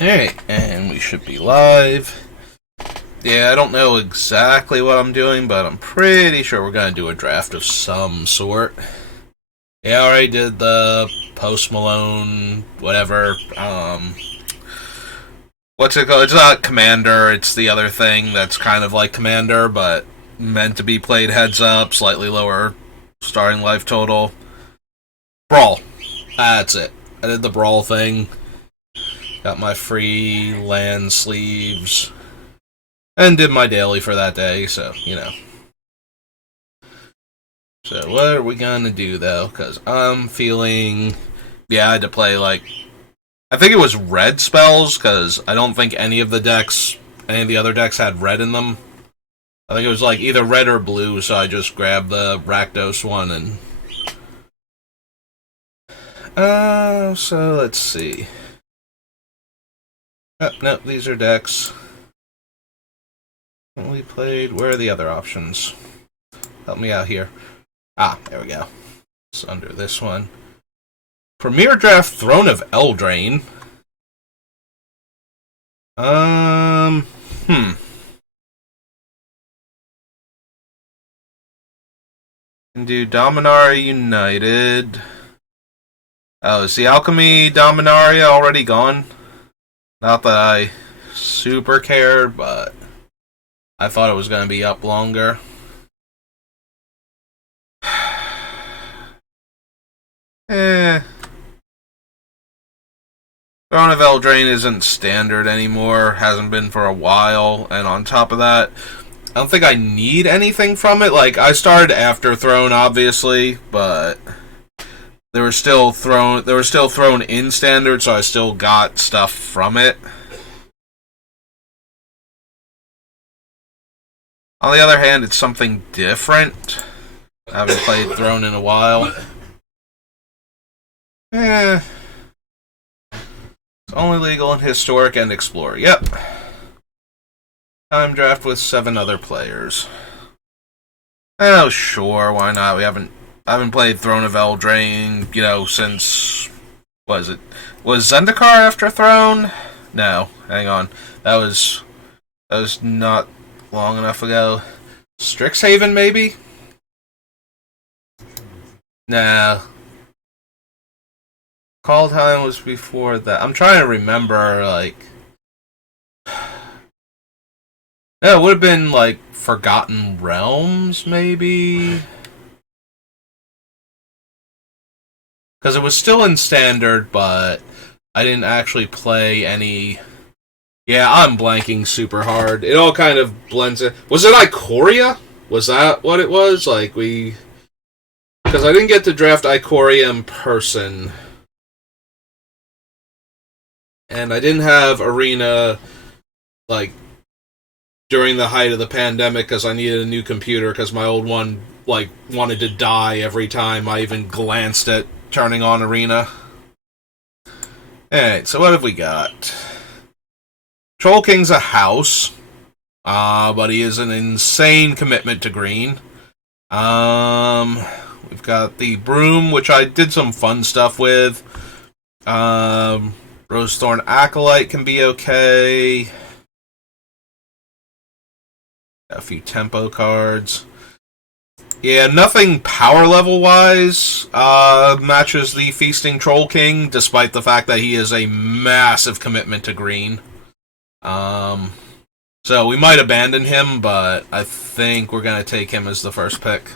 Alright, and we should be live. Yeah, I don't know exactly what I'm doing, but I'm pretty sure we're going to do a draft of some sort. Yeah, I already did the Post Malone, whatever. What's it called? It's not Commander, it's the other thing that's kind of like Commander, but meant to be played heads up, slightly lower starting life total. Brawl. That's it. I did the Brawl thing. Got my free land sleeves. And did my daily for that day, so, you know. So, what are we gonna do, though? Because I'm feeling... Yeah, I had to play, like... I think it was red spells, because I don't think any of the other decks had red in them. I think it was, like, either red or blue, so I just grabbed the Rakdos one and... so, let's see. Oh, no, these are decks. We played... Where are the other options? Help me out here. Ah, there we go. It's under this one. Premier Draft Throne of Eldraine. Can do Dominaria United. Oh, is the Alchemy Dominaria already gone? Not that I super cared, but I thought it was going to be up longer. Throne of Eldraine isn't standard anymore, hasn't been for a while, and on top of that, I don't think I need anything from it. Like, I started after Throne, obviously, but they were still thrown in standard, so I still got stuff from it. On the other hand, it's something different. I haven't played Throne in a while. It's only legal in Historic and Explorer. Yep. Time draft with 7 other players. Oh, sure, why not? I haven't played Throne of Eldraine, since... What is it? Was Zendikar after Throne? No, hang on. That was not long enough ago. Strixhaven, maybe? Nah. Kaldheim was before that. I'm trying to remember, like... Yeah, it would have been, like, Forgotten Realms, maybe? Because it was still in Standard, but I didn't actually play any... Yeah, I'm blanking super hard. It all kind of blends in. Was it Ikoria? Was that what it was? Like, we... Because I didn't get to draft Ikoria in person. And I didn't have Arena, like, during the height of the pandemic because I needed a new computer because my old one, like, wanted to die every time I even glanced at turning on Arena. Alright, so what have we got? Troll King's a house, but he is an insane commitment to green. We've got the Broom, which I did some fun stuff with. Rosethorn Acolyte can be okay. Got a few tempo cards. Yeah, nothing power level wise matches the Feasting Troll King, despite the fact that he is a massive commitment to green. So we might abandon him, but I think we're going to take him as the first pick.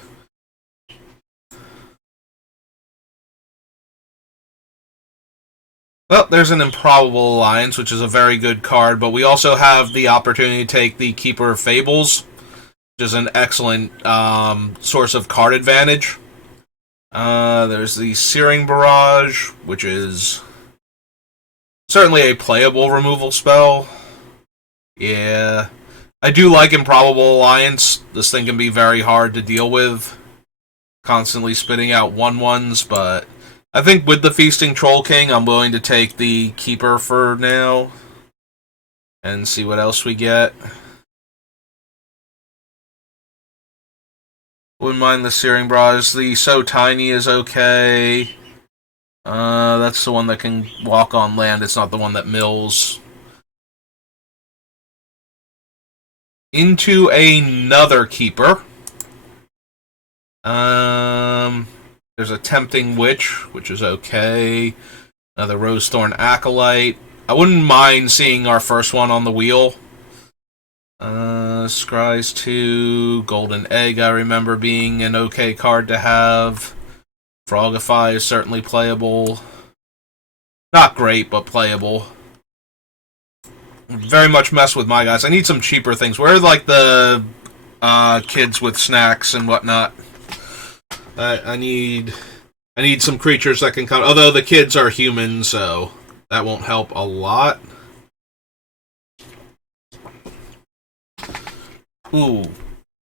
Well, there's an Improbable Alliance, which is a very good card, but we also have the opportunity to take the Keeper of Fables, which is an excellent source of card advantage. There's the Searing Barrage, which is certainly a playable removal spell. Yeah. I do like Improbable Alliance. This thing can be very hard to deal with, constantly spitting out 1/1s, but I think with the Feasting Troll King, I'm willing to take the Keeper for now and see what else we get. Wouldn't mind the Searing Barrage. The So Tiny is okay. That's the one that can walk on land. It's not the one that mills. into another keeper. There's a Tempting Witch, which is okay. Another Rosethorn Acolyte. I wouldn't mind seeing our first one on the wheel. Scry's 2. Golden Egg, I remember being an okay card to have. Frogify is certainly playable. Not great, but playable. Very much mess with my guys. I need some cheaper things. Where are, like, the kids with snacks and whatnot? I need some creatures that can come. Although the kids are human, so that won't help a lot. Ooh.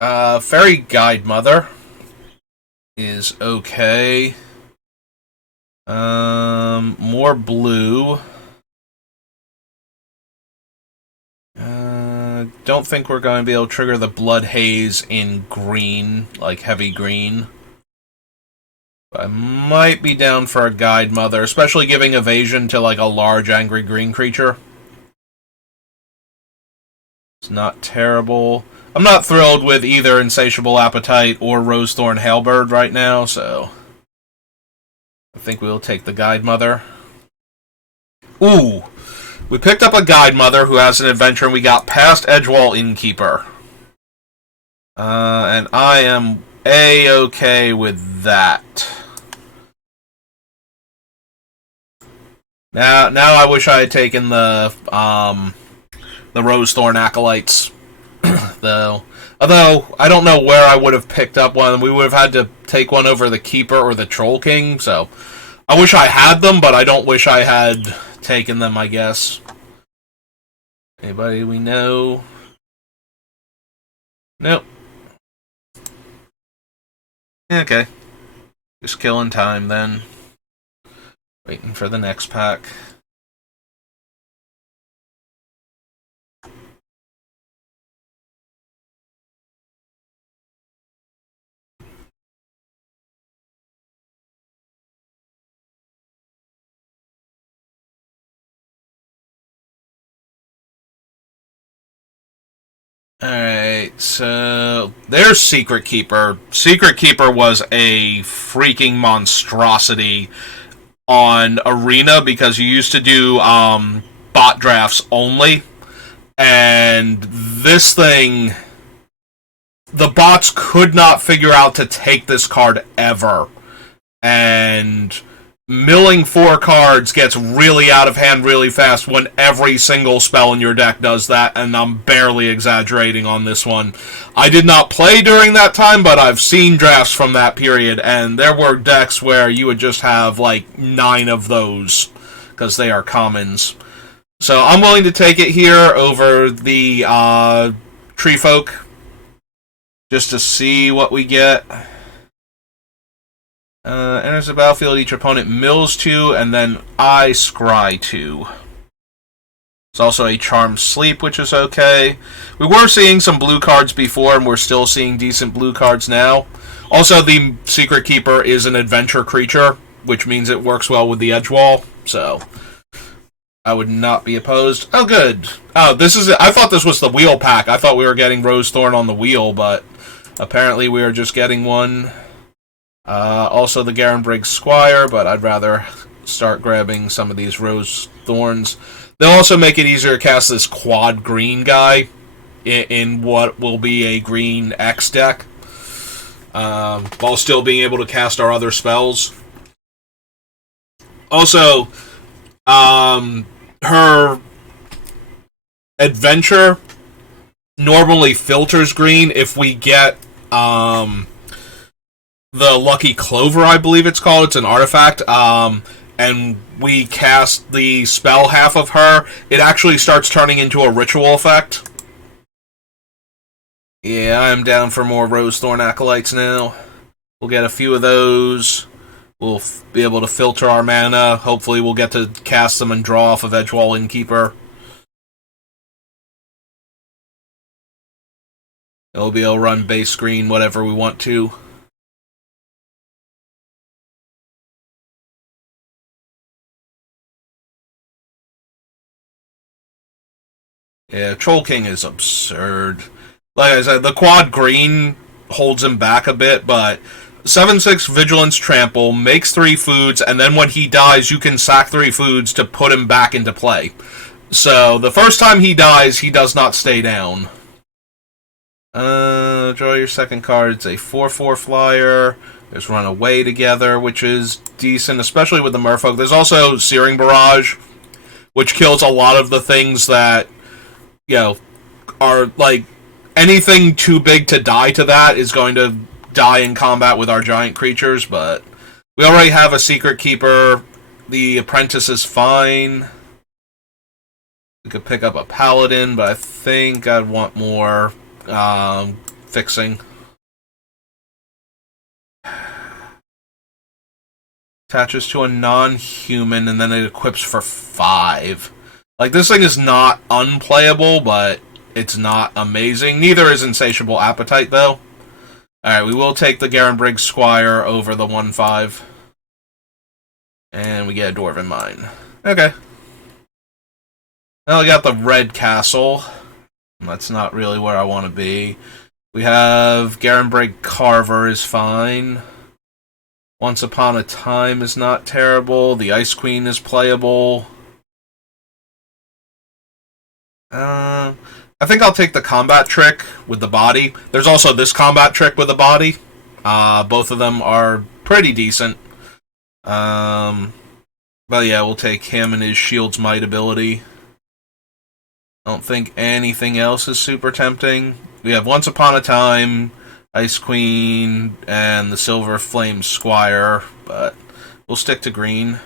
Fairy Guide Mother is okay. More blue. Don't think we're going to be able to trigger the Blood Haze in green, like heavy green. I might be down for a Guide Mother, especially giving evasion to like a large angry green creature. It's not terrible. I'm not thrilled with either Insatiable Appetite or Rosethorn Halberd right now, so I think we'll take the Guide Mother. Ooh! We picked up a Guide Mother who has an adventure, and we got past Edgewall Innkeeper. And I am A-okay with that. Now I wish I had taken the Rosethorn Acolytes, though. Although, I don't know where I would have picked up one. We would have had to take one over the Keeper or the Troll King, so I wish I had them, but I don't wish I had taken them, I guess. Anybody we know? Nope. Okay. Just killing time, then. Waiting for the next pack. Alright, so there's Secret Keeper. Secret Keeper was a freaking monstrosity on Arena because you used to do bot drafts only. And this thing, the bots could not figure out to take this card ever. And milling 4 cards gets really out of hand really fast when every single spell in your deck does that, and I'm barely exaggerating on this one. I did not play during that time, but I've seen drafts from that period, and there were decks where you would just have like 9 of those, because they are commons. So I'm willing to take it here over the Tree Folk, just to see what we get. Enters the battlefield, each opponent mills 2, and then I scry 2. It's also a Charmed Sleep, which is okay. We were seeing some blue cards before, and we're still seeing decent blue cards now. Also, the Secret Keeper is an adventure creature, which means it works well with the Edgewall, so I would not be opposed. Oh, good. Oh, this is it. I thought this was the wheel pack. I thought we were getting Rosethorn on the wheel, but apparently we are just getting one. Also the Garen Briggs Squire, but I'd rather start grabbing some of these Rose Thorns. They'll also make it easier to cast this quad green guy in what will be a green X deck, while still being able to cast our other spells. Also, her adventure normally filters green if we get the Lucky Clover, I believe it's called. It's an artifact. And we cast the spell half of her. It actually starts turning into a ritual effect. Yeah, I'm down for more Rosethorn Acolytes now. We'll get a few of those. We'll be able to filter our mana. Hopefully we'll get to cast them and draw off of Edgewall Innkeeper. We'll be able to run base screen, whatever we want to. Yeah, Troll King is absurd. like I said, the quad green holds him back a bit, but 7/6 Vigilance Trample makes 3 foods, and then when he dies, you can sack 3 foods to put him back into play. So the first time he dies, he does not stay down. Draw your second card. It's a 4/4 flyer. There's Run Away Together, which is decent, especially with the Merfolk. There's also Searing Barrage, which kills a lot of the things that, are like anything too big to die to that is going to die in combat with our giant creatures, but we already have a Secret Keeper. The Apprentice is fine. We could pick up a Paladin, but I think I'd want more fixing. Attaches to a non-human, and then it equips for 5. Like, this thing is not unplayable, but it's not amazing. Neither is Insatiable Appetite, though. Alright, we will take the Garen Briggs Squire over the 1/5. And we get a Dwarven Mine. Okay. Now we got the Red Castle. That's not really where I want to be. We have Garen Briggs Carver is fine. Once Upon a Time is not terrible. The Ice Queen is playable. I think I'll take the Combat Trick with the body. There's also this Combat Trick with the body. Both of them are pretty decent. But yeah, we'll take him and his Shield's Might ability. I don't think anything else is super tempting. We have Once Upon a Time, Ice Queen, and the Silver Flame Squire, but we'll stick to green.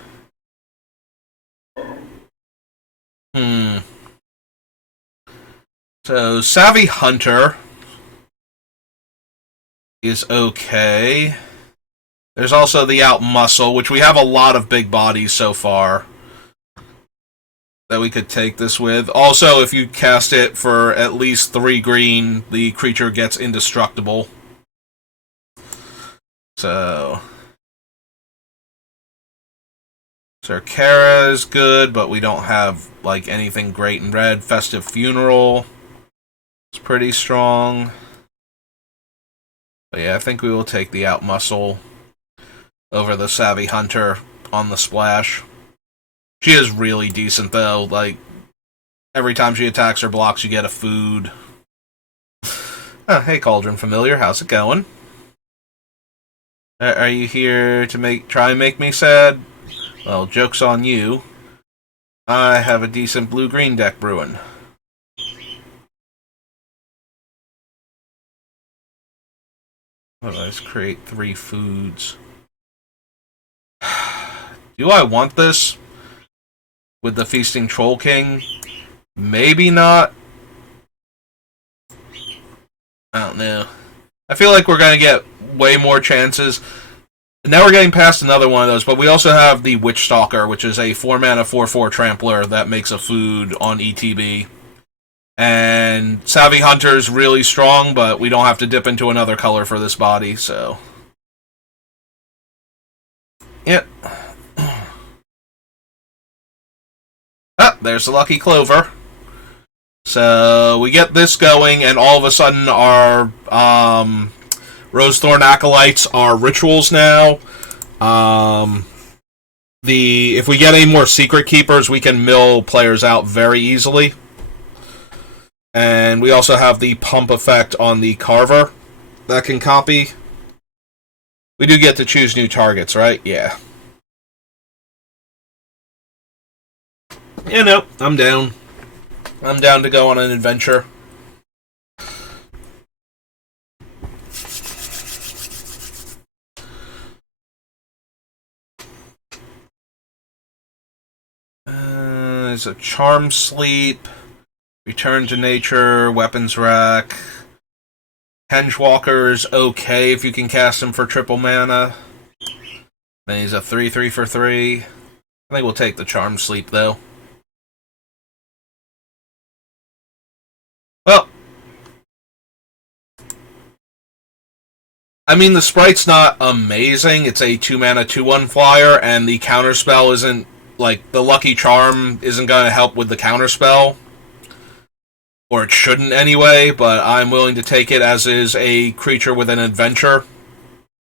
So, Savvy Hunter is okay. There's also the Outmuscle, which we have a lot of big bodies so far that we could take this with. Also, if you cast it for at least 3 green, the creature gets indestructible. So, Serkera is good, but we don't have like anything great in red. Festive Funeral is pretty strong. But yeah, I think we will take the Outmuscle over the Savvy Hunter on the splash. She is really decent, though. Like, every time she attacks or blocks, you get a food. Oh, hey, Cauldron Familiar. How's it going? Are you here to try and make me sad? Well, joke's on you. I have a decent blue-green deck brewing. Let's create 3 foods. Do I want this? With the Feasting Troll King? Maybe not. I don't know. I feel like we're going to get way more chances. Now we're getting past another one of those, but we also have the Witch Stalker, which is a 4-mana 4/4 Trampler that makes a food on ETB. And Savvy Hunter's really strong, but we don't have to dip into another color for this body, so... Yep. Ah, there's the Lucky Clover. So we get this going, and all of a sudden our Rosethorn Acolytes are rituals now. If we get any more Secret Keepers, we can mill players out very easily. And we also have the pump effect on the Carver that can copy. We do get to choose new targets, right? Yeah. Yeah, no, I'm down. I'm down to go on an adventure. There's a Charm Sleep, Return to Nature, Weapons Rack. Hengewalker's okay if you can cast him for triple mana. Then he's a 3/3 for 3. I think we'll take the Charm Sleep, though. Well, I mean, the sprite's not amazing. It's a 2-mana 2/1 flyer, and the counterspell isn't, like, the Lucky Charm isn't going to help with the counterspell. or it shouldn't anyway, but I'm willing to take it as is a creature with an adventure.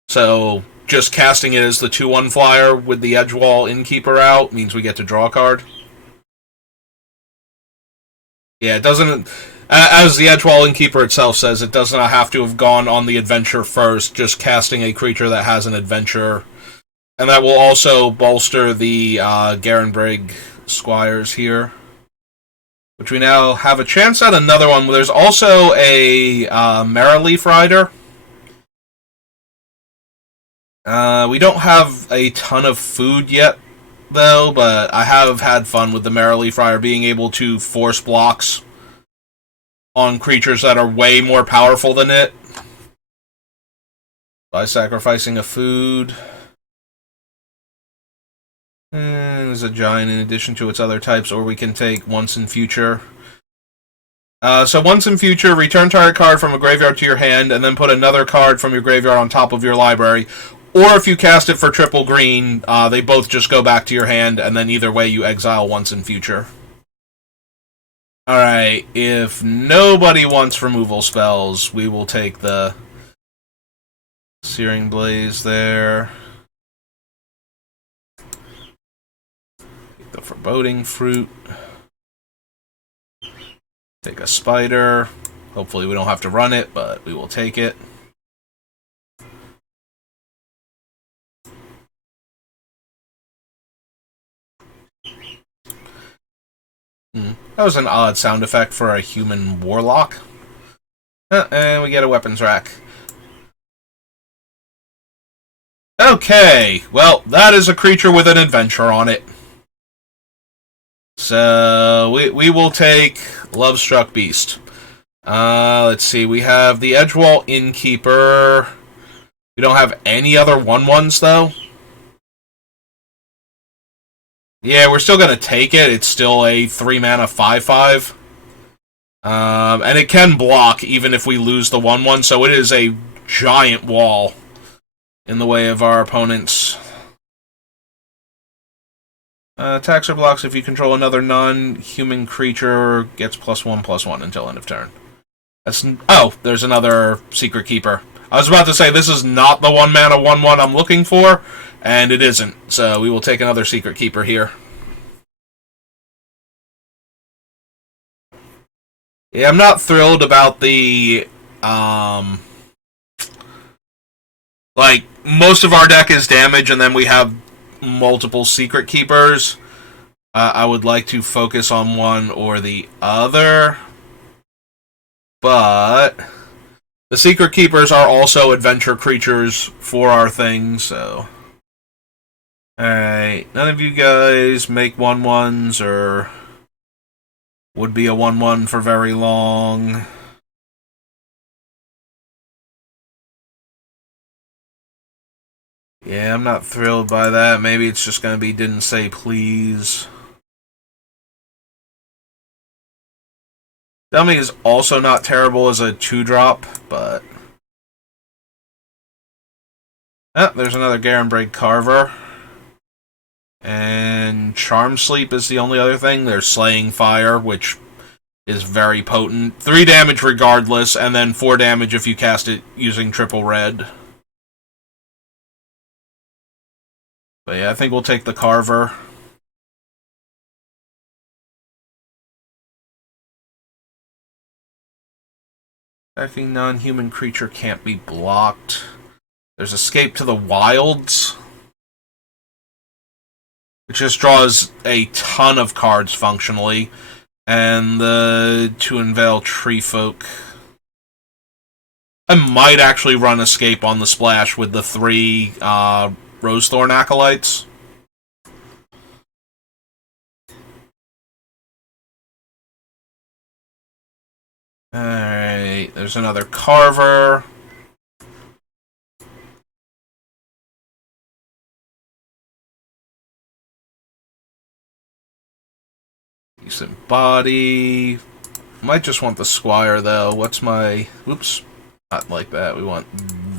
So just casting it as the 2/1 flyer with the Edgewall Innkeeper out means we get to draw a card. Yeah, it doesn't. As the Edgewall Innkeeper itself says, it does not have to have gone on the adventure first, just casting a creature that has an adventure. And that will also bolster the Garenbrig Squires here, which we now have a chance at another one. There's also a Maraleaf Rider. We don't have a ton of food yet, though, but I have had fun with the Maraleaf Rider being able to force blocks on creatures that are way more powerful than it by sacrificing a food. And there's a giant in addition to its other types, or we can take Once in Future. So Once in Future, return target card from a graveyard to your hand, and then put another card from your graveyard on top of your library. Or if you cast it for triple green, they both just go back to your hand, and then either way you exile Once in Future. Alright, if nobody wants removal spells, we will take the Searing Blaze there. Take the Foreboding Fruit. Take a Spider. Hopefully we don't have to run it, but we will take it. That was an odd sound effect for a human warlock. And we get a weapons rack. Okay, well, that is a creature with an adventure on it. So, we will take Lovestruck Beast. Let's see, we have the Edgewall Innkeeper. We don't have any other 1/1s, though. Yeah, we're still going to take it. It's still a 3-mana 5/5. And it can block even if we lose the 1/1, so it is a giant wall in the way of our opponents. Attacks or blocks if you control another non-human creature, gets +1/+1 until end of turn. There's another Secret Keeper. I was about to say, this is not the 1-mana 1/1 I'm looking for, and it isn't. So we will take another Secret Keeper here. Yeah, I'm not thrilled about the... like, most of our deck is damage, and then we have multiple Secret Keepers. I would like to focus on one or the other. But the Secret Keepers are also adventure creatures for our thing, so... Alright, none of you guys make 1/1s or would be a 1/1 for very long. Yeah, I'm not thrilled by that. Maybe it's just going to be didn't say please. Dummy is also not terrible as a 2-drop, but... there's another Garenbrig Carver. And Charm Sleep is the only other thing. There's Slaying Fire, which is very potent. 3 damage regardless, and then 4 damage if you cast it using triple red. But yeah, I think we'll take the Carver. Attacking non-human creature can't be blocked. There's Escape to the Wilds, which just draws a ton of cards functionally. And the To Unveil Tree Folk. I might actually run Escape on the splash with the 3 Rosethorn Acolytes. Alright, there's another Carver. Decent body. Might just want the Squire, though. What's my... Oops. Not like that. We want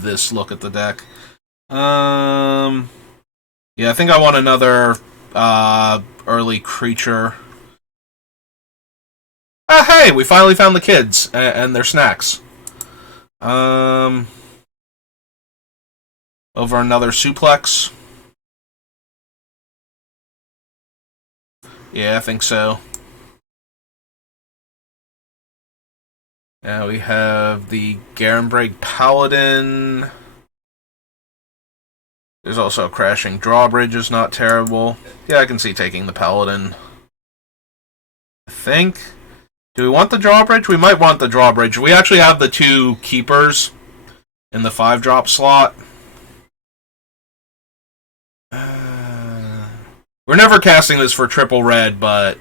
this look at the deck. Yeah, I think I want another, early creature. Ah, hey, we finally found the kids and their snacks. Over another suplex. Yeah, I think so. Now we have the Garenbrake Paladin. There's also a Crashing Drawbridge is not terrible. Yeah, I can see taking the Paladin. I think. Do we want the Drawbridge? We might want the Drawbridge. We actually have the 2 Keepers in the 5-drop slot. We're never casting this for triple red, but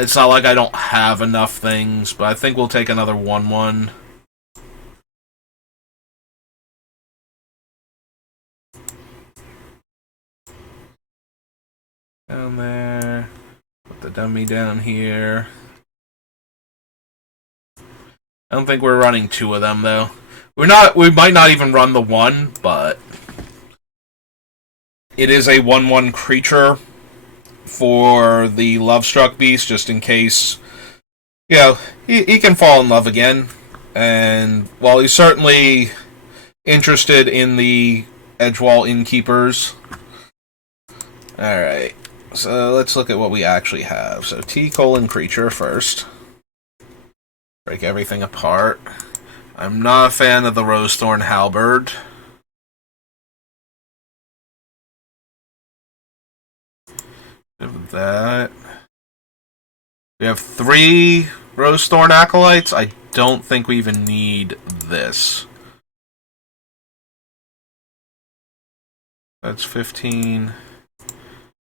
it's not like I don't have enough things. But I think we'll take another 1/1. Down there. Put the dummy down here. I don't think we're running 2 of them, though. We might not even run the 1, but it is a 1/1 creature for the Lovestruck Beast, just in case, you know, he can fall in love again. And while he's certainly interested in the Edgewall Innkeepers. Alright, so let's look at what we actually have. So T:(creature first. Break everything apart. I'm not a fan of the Rosethorn Halberd. Of that. We have 3 Rosethorn Acolytes. I don't think we even need this. That's 15,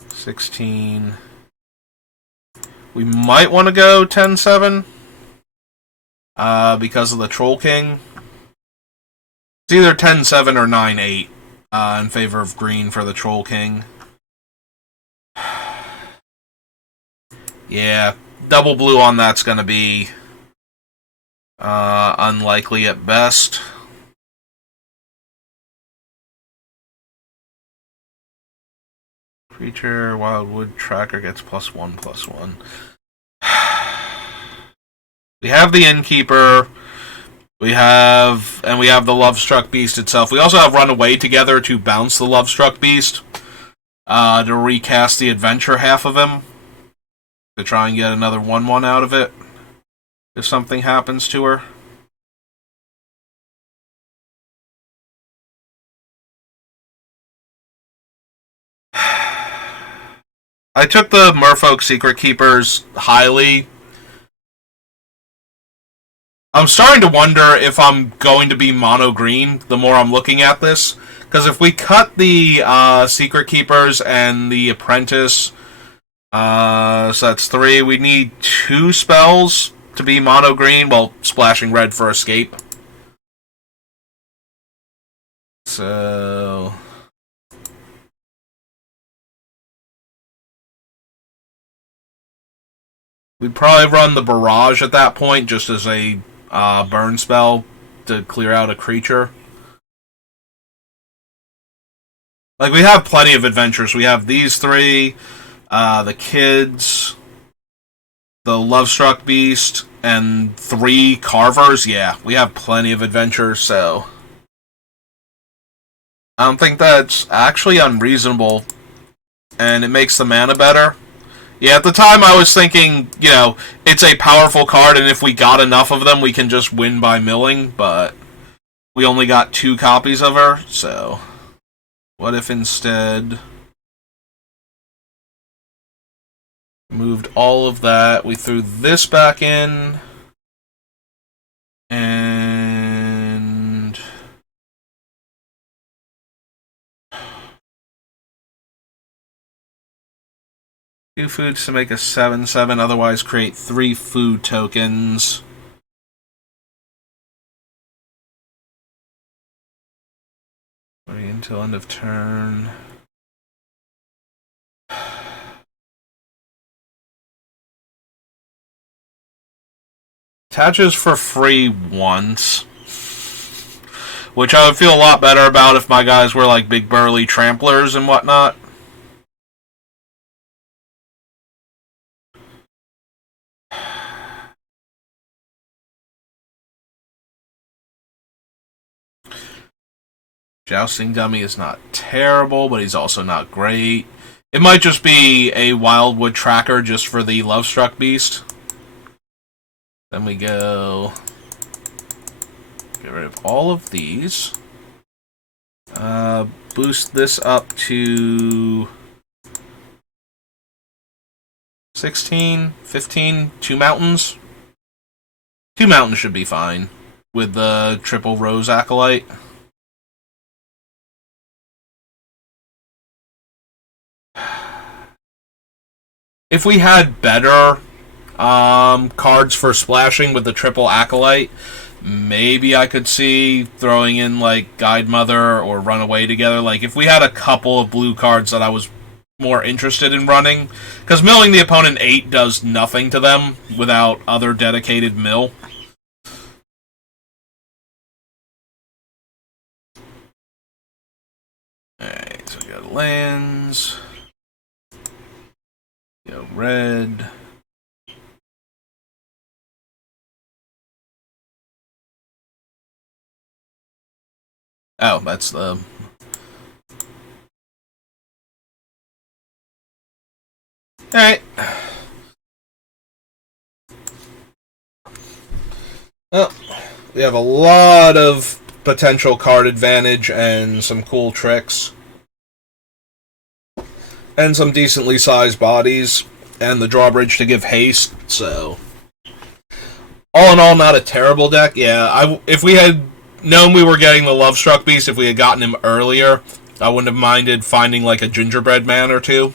16. We might want to go 10-7 because of the Troll King. It's either 10-7 or 9-8 in favor of green for the Troll King. Yeah, double blue on that's going to be unlikely at best. Creature, Wildwood Tracker gets +1/+1. We have the Innkeeper. We have the Lovestruck Beast itself. We also have Run Away Together to bounce the Lovestruck Beast. To recast the adventure half of him. To try and get another 1/1 out of it. If something happens to her. I took the Merfolk Secret Keepers highly. I'm starting to wonder if I'm going to be mono green the more I'm looking at this. Because if we cut the Secret Keepers and the Apprentice, so that's 3, we need 2 spells to be mono green, while splashing red for escape. So we'd probably run the Barrage at that point, just as a burn spell to clear out a creature. Like, we have plenty of adventures. We have these 3, the kids, the Lovestruck Beast, and 3 Carvers. Yeah, we have plenty of adventures, so I don't think that's actually unreasonable, and it makes the mana better. Yeah, at the time I was thinking, you know, it's a powerful card, and if we got enough of them, we can just win by milling, but we only got 2 copies of her, so what if instead moved all of that, we threw this back in, and 2 foods to make a 7/7, otherwise create 3 food tokens. Wait until end of turn. Attaches for free once, which I would feel a lot better about if my guys were like big burly tramplers and whatnot. Jousting Dummy is not terrible, but he's also not great. It might just be a Wildwood Tracker just for the Lovestruck Beast. Then we go... Get rid of all of these. Boost this up to... 16, 15, 2 mountains. 2 mountains should be fine with the triple Rose Acolyte. If we had better cards for splashing with the triple Acolyte, maybe I could see throwing in like Guide Mother or Runaway together. Like if we had a couple of blue cards that I was more interested in running, because milling the opponent 8 does nothing to them without other dedicated mill. Alright, so we got lands. Go red. Oh, that's the... Alright. Well, we have a lot of potential card advantage and some cool tricks. And some decently sized bodies. And the drawbridge to give haste, so... All in all, not a terrible deck. Yeah, if we had known we were getting the Lovestruck Beast, if we had gotten him earlier, I wouldn't have minded finding like a Gingerbread Man or two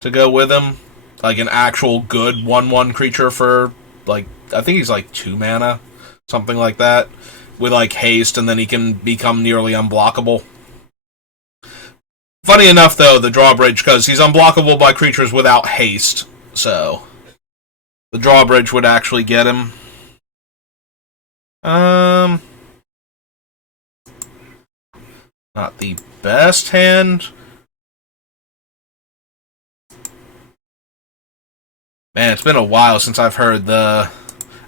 to go with him. Like an actual good 1/1 creature for, like, I think he's like 2 mana, something like that, with like haste, and then he can become nearly unblockable. Funny enough, though, the drawbridge, because he's unblockable by creatures without haste, so the drawbridge would actually get him. Not the best hand. Man, it's been a while since I've heard the...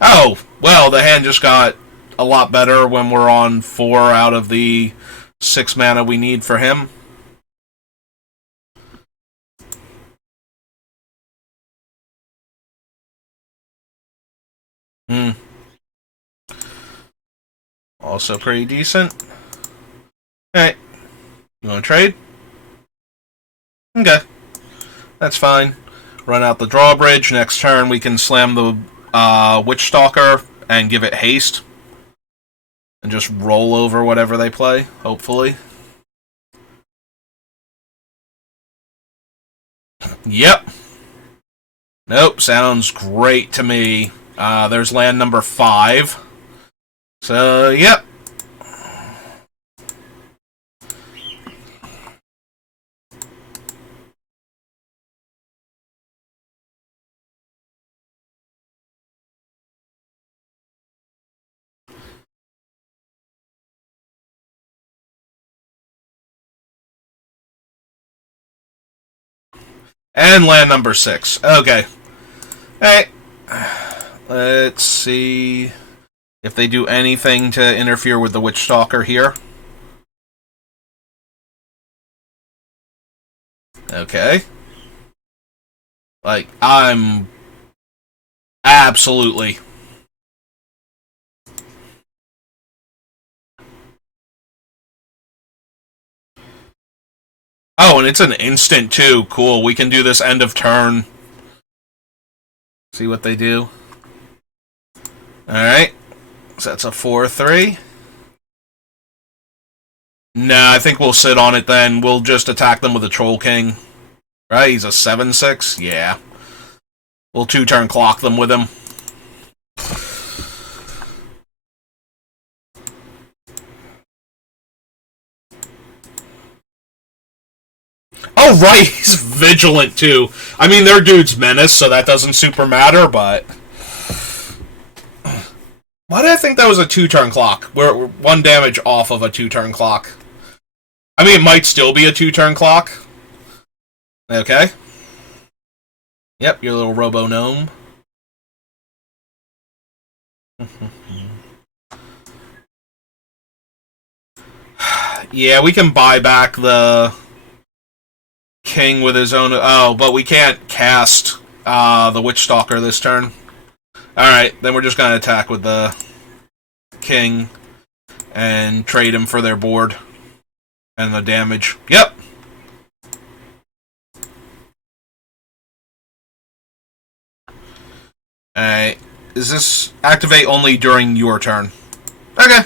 Oh, well, the hand just got a lot better when we're on 4 out of the 6 mana we need for him. Also pretty decent. Alright. You want to trade? Okay. That's fine. Run out the drawbridge. Next turn we can slam the Witch Stalker and give it haste. And just roll over whatever they play, hopefully. Yep. Nope, sounds great to me. There's land number 5. So, yep. And land number 6. Okay. Hey. Let's see if they do anything to interfere with the Witch Stalker here. Okay. Like, I'm... Absolutely. Oh, and it's an instant, too. Cool. We can do this end of turn. See what they do. Alright. So that's a 4/3. Nah, I think we'll sit on it then. We'll just attack them with a Troll King. Right? He's a 7/6? Yeah. We'll 2-turn clock them with him. Oh, right! He's vigilant, too. I mean, their dude's menace, so that doesn't super matter, but... Why did I think that was a 2-turn clock? We're 1 damage off of a 2-turn clock. I mean, it might still be a 2-turn clock. Okay. Yep, your little robo-gnome. Yeah, we can buy back the king with his own... Oh, but we can't cast the Witch Stalker this turn. Alright, then we're just going to attack with the king and trade him for their board and the damage. Yep. Alright. Is this activate only during your turn? Okay.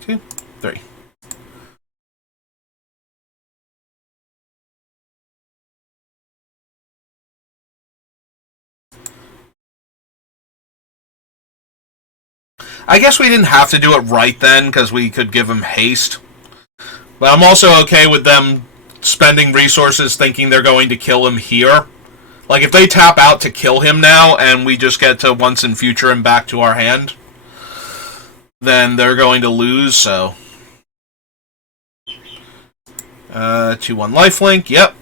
Two, three. I guess we didn't have to do it right then, because we could give him haste. But I'm also okay with them spending resources thinking they're going to kill him here. Like, if they tap out to kill him now, and we just get to once in future him back to our hand, then they're going to lose, so... 2-1 lifelink, yep.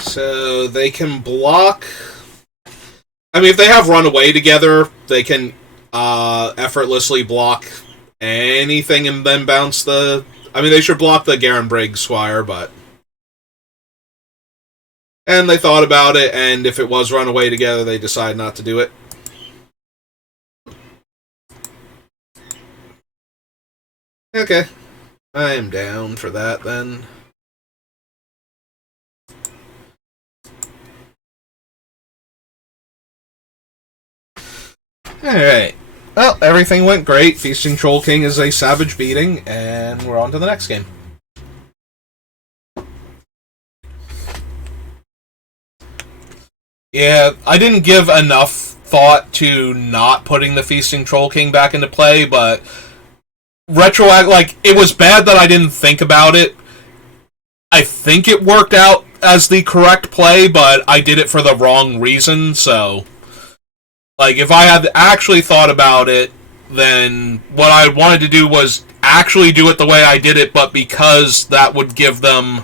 So they can block... I mean, if they have Runaway together, they can effortlessly block anything and then bounce the... I mean, they should block the Garen Briggs Squire, but... And they thought about it, and if it was Runaway together, they decided not to do it. Okay. I am down for that, then. Alright. Well, everything went great. Feasting Troll King is a savage beating, and we're on to the next game. Yeah, I didn't give enough thought to not putting the Feasting Troll King back into play, but it was bad that I didn't think about it. I think it worked out as the correct play, but I did it for the wrong reason, so... Like, if I had actually thought about it, then what I wanted to do was actually do it the way I did it, but because that would give them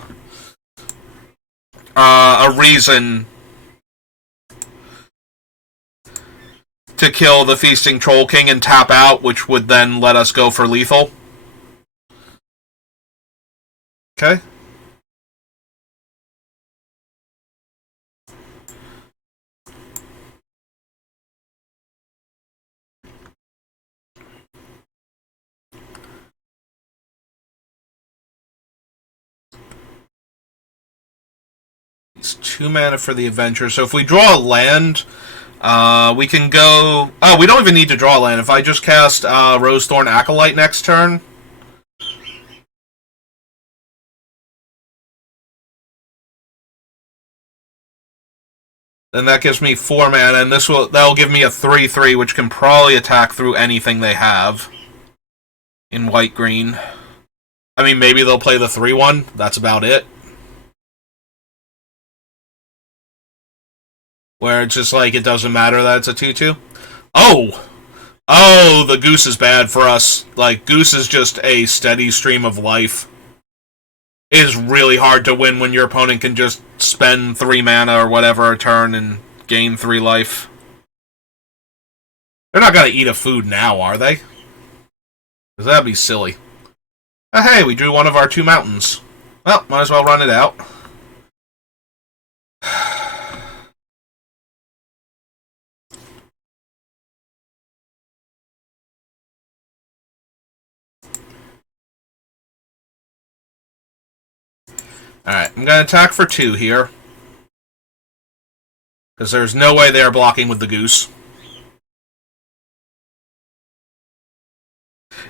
a reason to kill the Feasting Troll King and tap out, which would then let us go for lethal. Okay. It's 2 mana for the Adventure. So if we draw a land, we can go... Oh, we don't even need to draw a land. If I just cast Rosethorn Acolyte next turn... Then that gives me 4 mana, and that'll give me a 3/3, which can probably attack through anything they have in white-green. I mean, maybe they'll play the 3/1. That's about it. Where it's just like, it doesn't matter that it's a 2/2. Oh! Oh, the Goose is bad for us. Like, Goose is just a steady stream of life. It is really hard to win when your opponent can just spend 3 mana or whatever a turn and gain 3 life. They're not going to eat a food now, are they? Because that'd be silly. Oh, hey, we drew one of our 2 mountains. Well, might as well run it out. Alright, I'm going to attack for 2 here. Because there's no way they are blocking with the goose.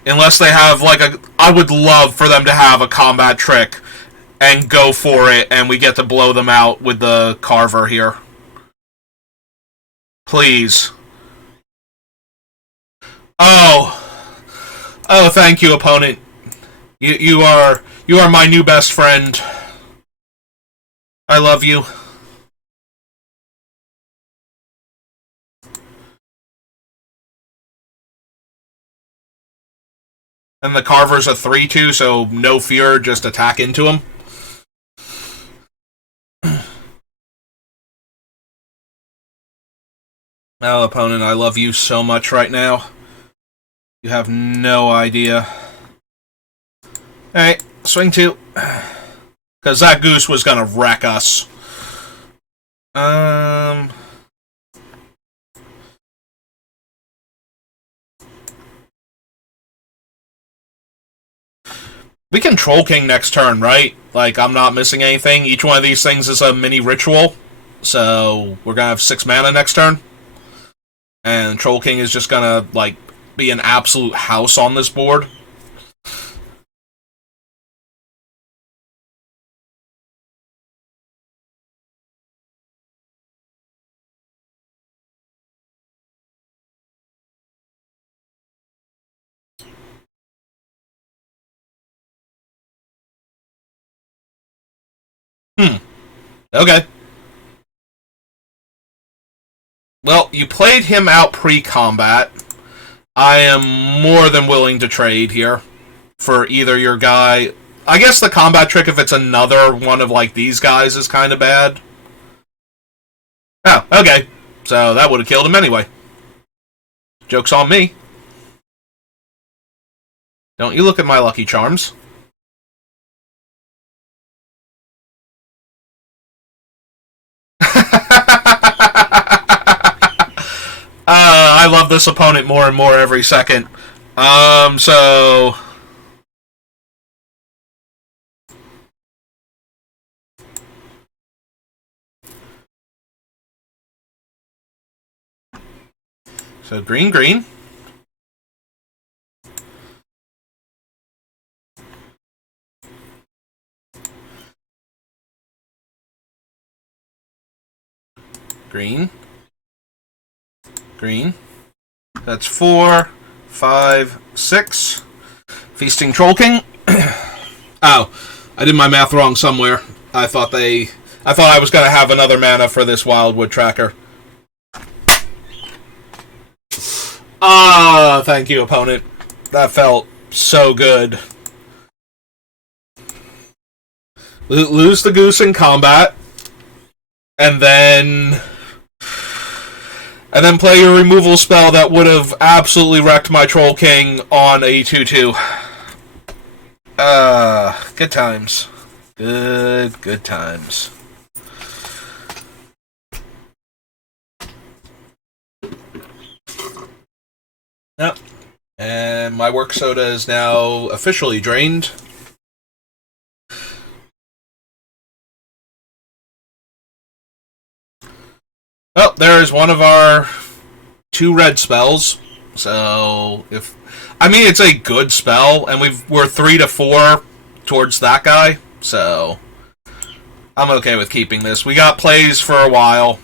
Unless they have, like, a... I would love for them to have a combat trick and go for it, and we get to blow them out with the Carver here. Please. Oh. Oh, thank you, opponent. You are my new best friend. I love you. And the Carver's a 3-2, so no fear, just attack into him. Oh, opponent, I love you so much right now. You have no idea. Alright, swing 2. Because that goose was gonna wreck us. We can Troll King next turn, right? Like, I'm not missing anything. Each one of these things is a mini ritual. So, we're gonna have 6 mana next turn. And Troll King is just gonna, like, be an absolute house on this board. Okay. Well, you played him out pre-combat. I am more than willing to trade here for either your guy... I guess the combat trick, if it's another one of, like, these guys, is kind of bad. Oh, okay. So that would have killed him anyway. Joke's on me. Don't you look at my Lucky Charms. I love this opponent more and more every second. So... So, green, green. Green. Green. That's 4, 5, 6. Feasting Troll King. Oh, I did my math wrong somewhere. I thought I was going to have another mana for this Wildwood Tracker. Ah, thank you, opponent. That felt so good. Lose the goose in combat, and then play your removal spell that would have absolutely wrecked my Troll King on a 2-2. Good times. Good times. Yep. And my work soda is now officially drained. Well, there is one of our 2 red spells. So, it's a good spell, and we're 3-4 towards that guy. So, I'm okay with keeping this. We got plays for a while.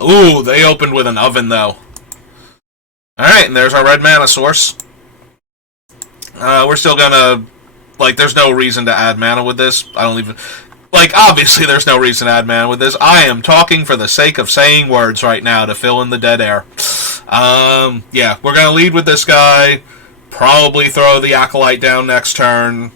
Ooh, they opened with an oven, though. Alright, and there's our red mana source. We're still gonna... there's no reason to add mana with this. I don't even... obviously there's no reason to add mana with this. I am talking for the sake of saying words right now to fill in the dead air. Yeah, we're gonna lead with this guy. Probably throw the Acolyte down next turn.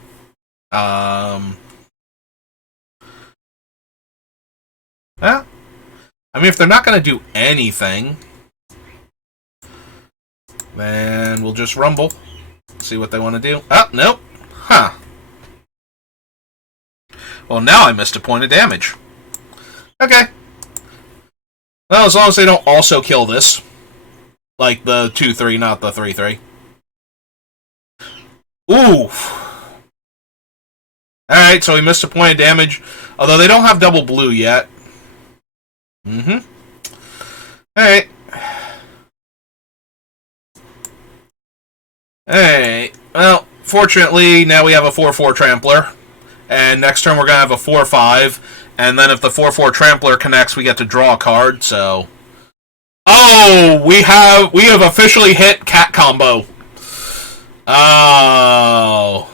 If they're not gonna do anything... then we'll just rumble. See what they want to do. Oh, nope. Huh. Well, now I missed a point of damage. Okay. Well, as long as they don't also kill this. Like the 2-3, not the 3-3. Ooh. Alright, so we missed a point of damage. Although they don't have double blue yet. Alright. Alright. Well, fortunately, now we have a 4/4 Trampler. And next turn we're going to have a 4/5. And then if the 4/4 Trampler connects, we get to draw a card, so... Oh! We have officially hit cat combo. Oh.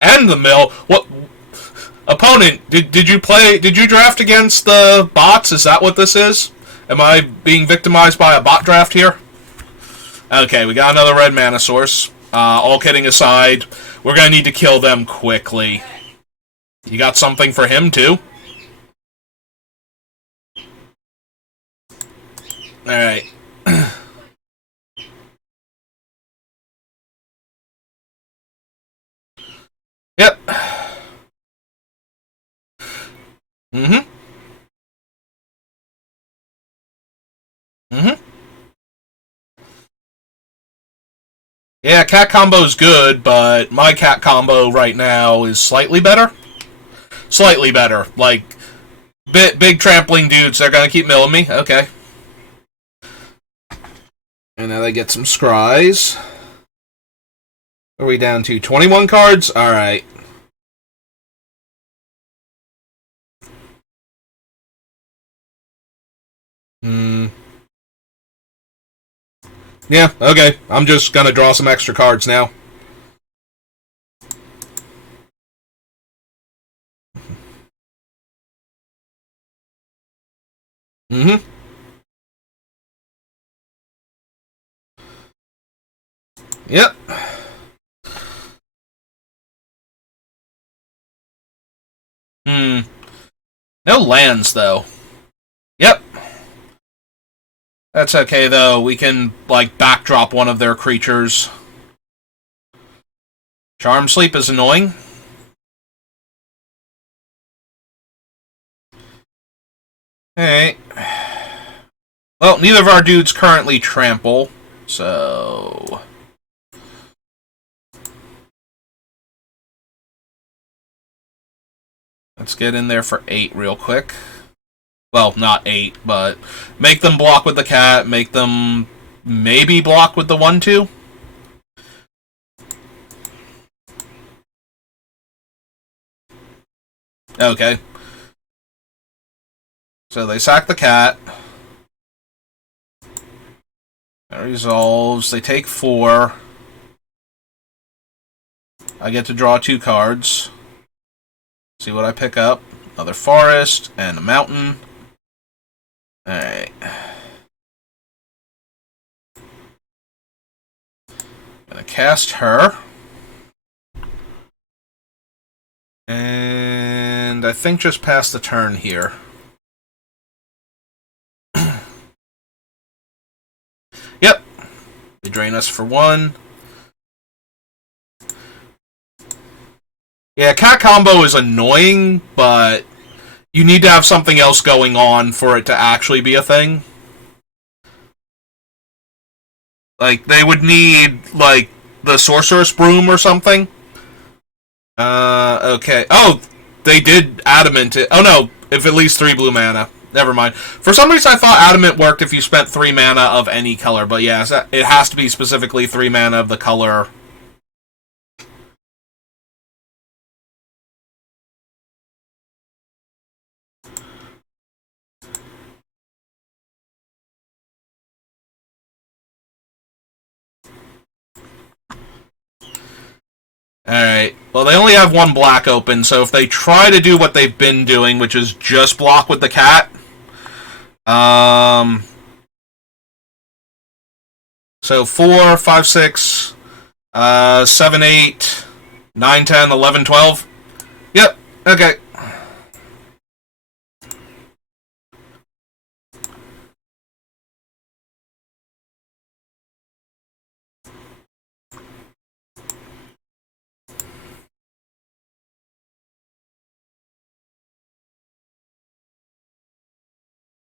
And the mill. What... Opponent, did you draft against the bots? Is that what this is? Am I being victimized by a bot draft here? Okay, we got another red mana source. All kidding aside, we're gonna need to kill them quickly. You got something for him, too? Alright. Yep. Mm-hmm. Mm-hmm. Yeah, cat combo's good, but my cat combo right now is slightly better. Slightly better. Like, big trampling dudes, they're gonna keep milling me. Okay. And now they get some scries. What are we down to? 21 cards? Alright. Yeah, okay. I'm just gonna draw some extra cards now. Mm-hmm. Yep. No lands, though. Yep. That's okay, though. We can, like, backdrop one of their creatures. Charm Sleep is annoying. Alright. Well, neither of our dudes currently trample, so... Let's get in there for 8 real quick. Well, not 8, but make them block with the cat, make them maybe block with the 1/2. Okay. So they sack the cat. That resolves. They take 4. I get to draw 2 cards. See what I pick up. Another forest and a mountain. Alright. Gonna cast her. And I think just pass the turn here. Yep. They drain us for 1. Yeah, cat combo is annoying, but you need to have something else going on for it to actually be a thing. Like, they would need, like, the Sorceress Broom or something. Okay. Oh, they did Adamant it. Oh no, if at least 3 blue mana. Never mind. For some reason I thought Adamant worked if you spent 3 mana of any color, but yeah, it has to be specifically 3 mana of the color. Alright. Well, they only have 1 black open, so if they try to do what they've been doing, which is just block with the cat, so 4, 5, 6, 7, 8, 9, 10, 11, 12. Yep, okay.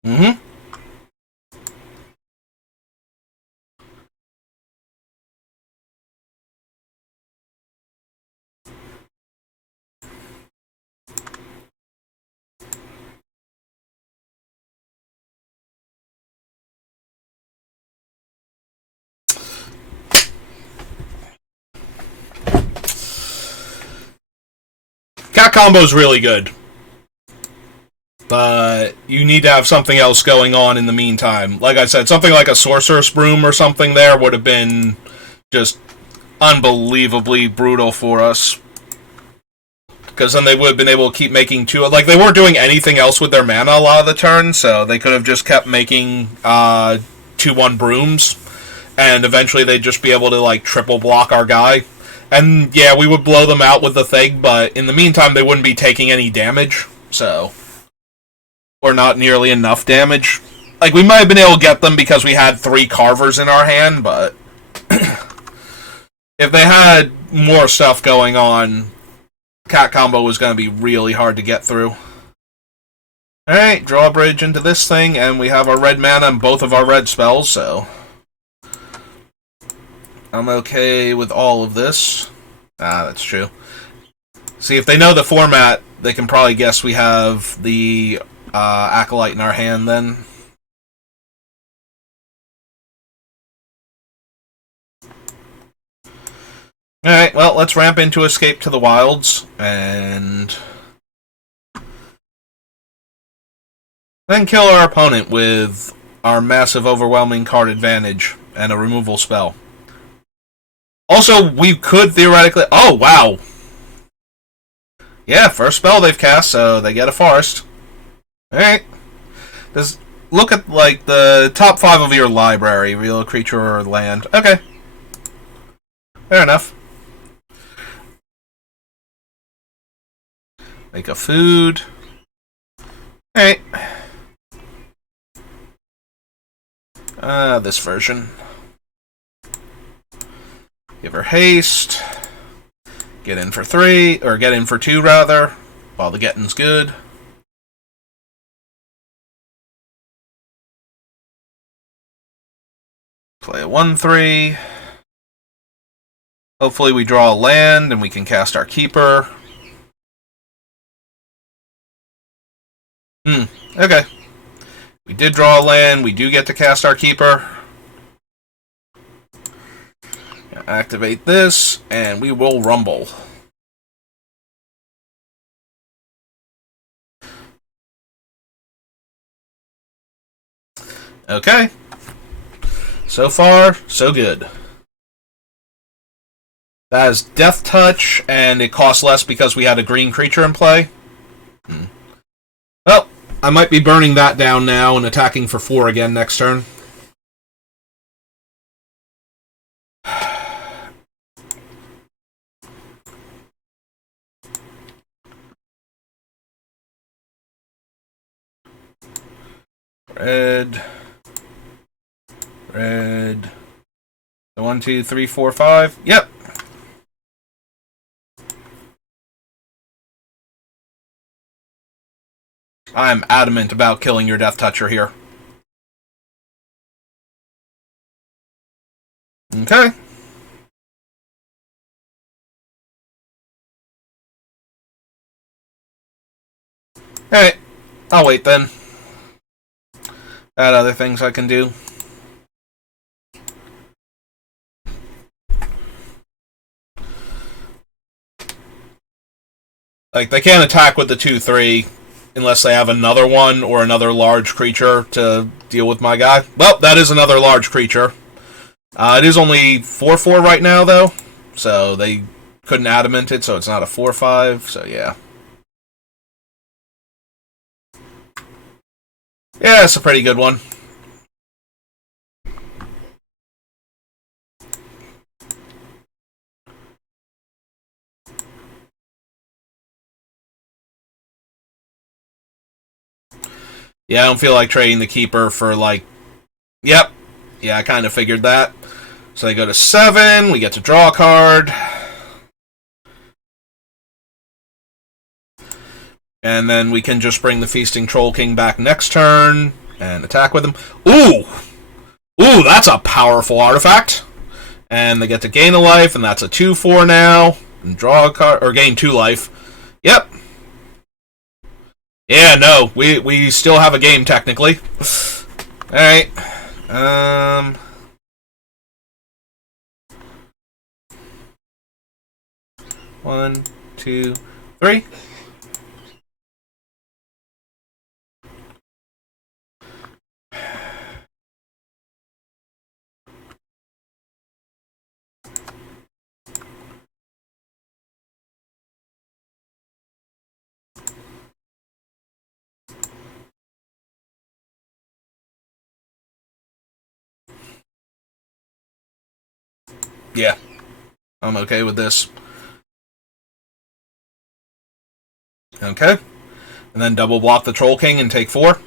Mm-hmm. cat combo is really good. But you need to have something else going on in the meantime. Like I said, something like a Sorceress Broom or something there would have been just unbelievably brutal for us. Because then they would have been able to keep making two. Like, they weren't doing anything else with their mana a lot of the turn, so they could have just kept making 2-1 brooms, and eventually they'd just be able to, like, triple block our guy. And, yeah, we would blow them out with the thing, but in the meantime, they wouldn't be taking any damage, so. Or not nearly enough damage. Like, we might have been able to get them because we had 3 Carvers in our hand, but. If they had more stuff going on, cat combo was going to be really hard to get through. Alright, draw a bridge into this thing, and we have our red mana and both of our red spells, so I'm okay with all of this. That's true. See, if they know the format, they can probably guess we have the Acolyte in our hand then. Alright, well, let's ramp into Escape to the Wilds, and then kill our opponent with our massive overwhelming card advantage and a removal spell. Also, we could theoretically... Oh, wow! Yeah, first spell they've cast, so they get a forest. Alright. Just look at, like, the top 5 of your library. Real creature or land. Okay. Fair enough. Make a food. Alright. This version. Give her haste. Get in for 3, or get in for 2 rather, while the getting's good. Play a 1/3. Hopefully we draw a land and we can cast our keeper. Okay. We did draw a land, we do get to cast our keeper. Activate this, and we will rumble. Okay. So far, so good. That is Death Touch, and it costs less because we had a green creature in play. Well, I might be burning that down now and attacking for 4 again next turn. Red. Red. 1, 2, 3, 4, 5. Yep. I'm adamant about killing your Death Toucher here. Okay. Alright. I'll wait then. Got other things I can do. Like, they can't attack with the 2/3 unless they have another one or another large creature to deal with my guy. Well, that is another large creature. It is only 4/4 right now, though, so they couldn't adamant it, so it's not a 4/5, so yeah. Yeah, it's a pretty good one. Yeah, I don't feel like trading the keeper for, like... Yep. Yeah, I kind of figured that. So they go to 7, we get to draw a card. And then we can just bring the Feasting Troll King back next turn and attack with him. Ooh! Ooh, that's a powerful artifact. And they get to gain a life, and that's a 2/4 now. And draw a card, or gain 2 life. Yep. Yeah, no, we still have a game, technically. Alright. 1, 2, 3. Yeah, I'm okay with this. Okay. And then double block the Troll King and take 4.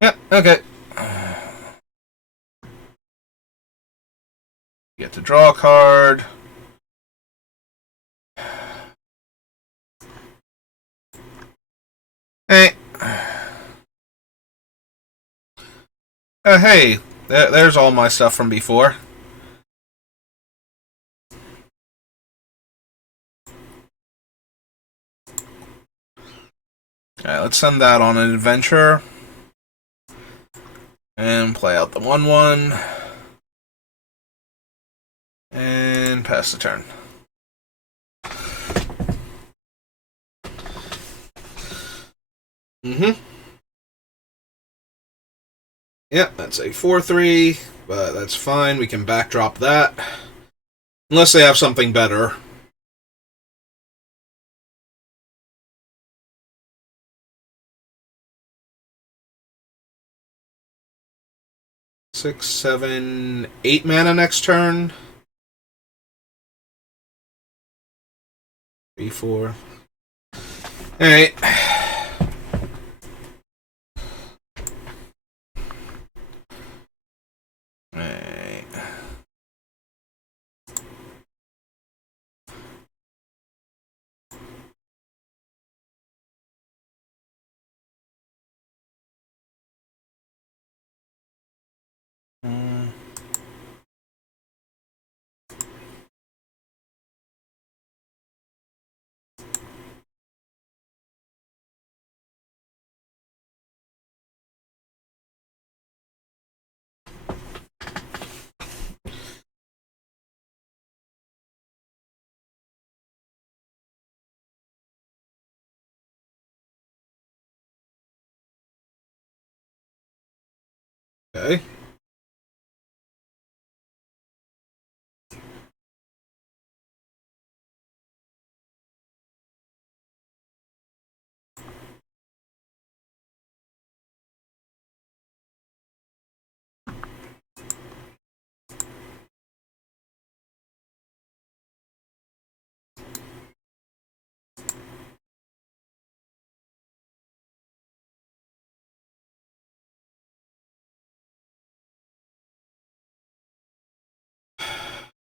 Yep, okay. Get to draw a card. Hey. Hey, there's all my stuff from before. Alright, let's send that on an adventure. And play out the 1/1. And pass the turn. Mm-hmm. Yep, that's a 4/3, but that's fine. We can backdrop that. Unless they have something better. Six, 7, 8 mana next turn. 3, 4. Alright. Alright. Okay.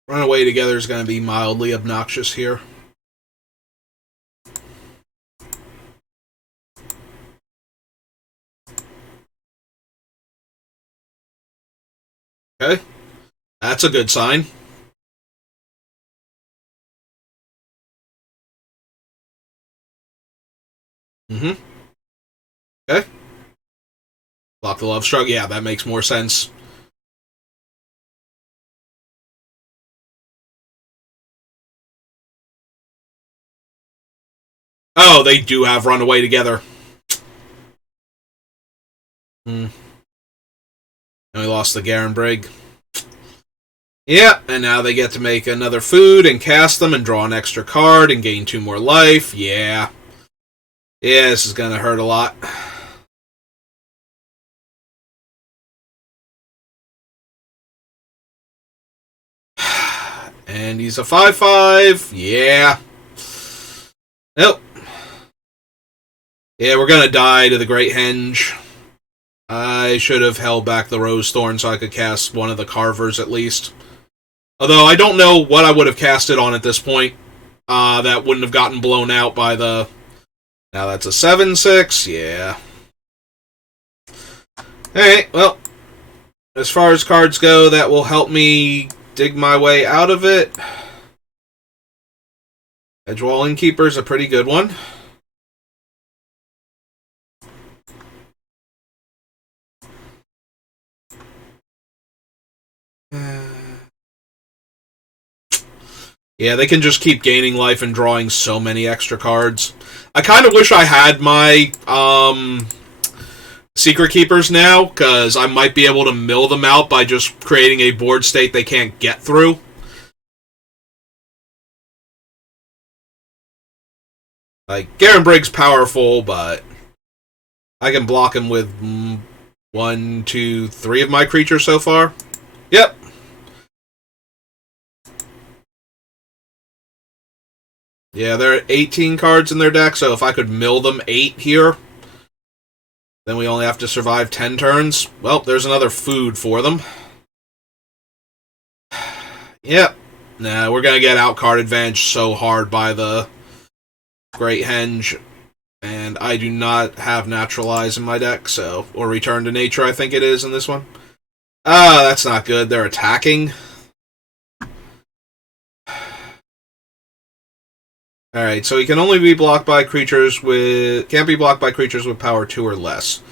Runaway together is going to be mildly obnoxious here. Okay. That's a good sign. Mm-hmm. Okay. Block the Love Struggle. Yeah, that makes more sense. Oh, they do have Runaway together. Hmm. And we lost the Garen Brig. Yeah, and now they get to make another food and cast them and draw an extra card and gain 2 more life. Yeah. Yeah, this is going to hurt a lot. And he's a 5/5. Yeah. Nope. Yeah, we're going to die to the Great Henge. I should have held back the Rose Thorn so I could cast one of the Carvers at least. Although I don't know what I would have cast it on at this point. That wouldn't have gotten blown out by the... Now that's a 7/6. Yeah. Alright, well. As far as cards go, that will help me dig my way out of it. Edgewall Innkeeper is a pretty good one. Yeah, they can just keep gaining life and drawing so many extra cards. I kind of wish I had my Secret Keepers now, because I might be able to mill them out by just creating a board state they can't get through. Like, Garen Brig's powerful, but I can block him with one, two, three of my creatures so far. Yep. Yeah, there are 18 cards in their deck, so if I could mill them 8 here, then we only have to survive 10 turns. Well, there's another food for them. Yep. Nah, we're gonna get out card advantage so hard by the Great Henge, and I do not have Naturalize in my deck, so... Or Return to Nature, I think it is in this one. Ah, that's not good. They're attacking. Alright, so he can only be blocked by creatures with... Can't be blocked by creatures with power 2 or less.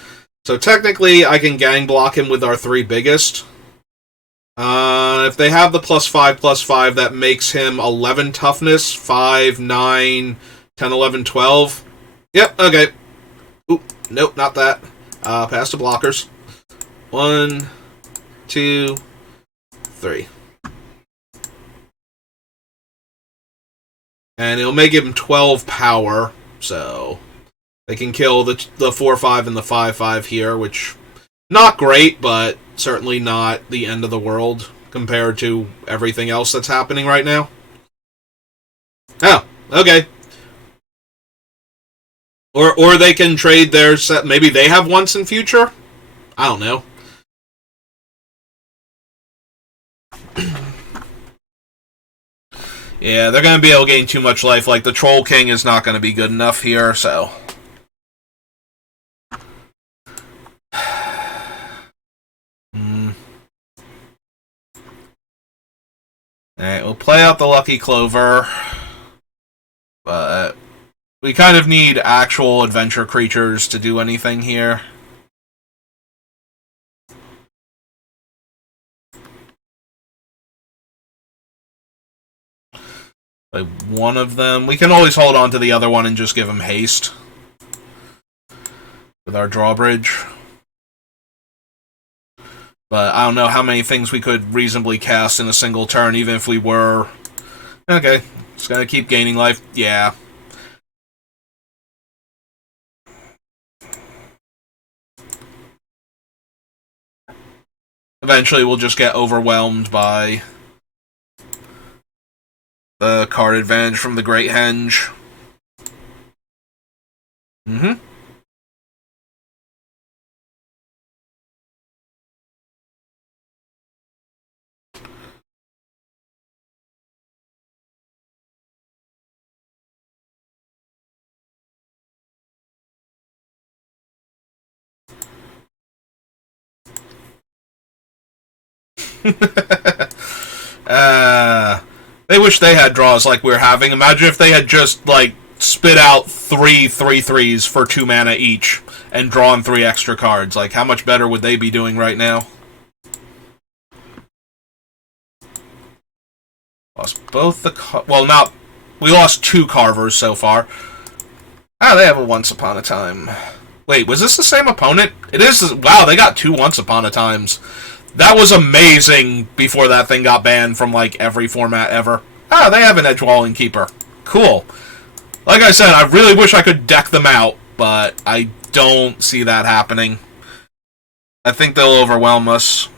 So technically, I can gang block him with our 3 biggest. If they have the +5/+5, that makes him 11 toughness, 5, 9, 10, 11, 12. Yep, okay. Oop, nope, not that. Pass to blockers. 1, 2, 3. And it'll make him 12 power, so they can kill the 4/5 and the 5/5 here, which not great, but certainly not the end of the world compared to everything else that's happening right now. Oh, okay. Or they can trade their set. Maybe they have once in future. I don't know. Yeah, they're going to be able to gain too much life. Like, the Troll King is not going to be good enough here, so... Alright, we'll play out the Lucky Clover. But we kind of need actual adventure creatures to do anything here. Like one of them. We can always hold on to the other one and just give him haste. With our drawbridge. But I don't know how many things we could reasonably cast in a single turn, even if we were... Okay, it's gonna keep gaining life. Yeah. Eventually we'll just get overwhelmed by the card advantage from the Great Henge. Mm-hmm. They wish they had draws like we're having. Imagine if they had just, like, spit out 3/3/3s for 2 mana each and drawn 3 extra cards. Like, how much better would they be doing right now? Lost both the... Well, not... We lost 2 Carvers so far. Ah, they have a Once Upon a Time. Wait, was this the same opponent? It is... Wow, they got 2 Once Upon a Times. That was amazing before that thing got banned from, like, every format ever. Ah, they have an Edgewalling Keeper. Cool. Like I said, I really wish I could deck them out, but I don't see that happening. I think they'll overwhelm us.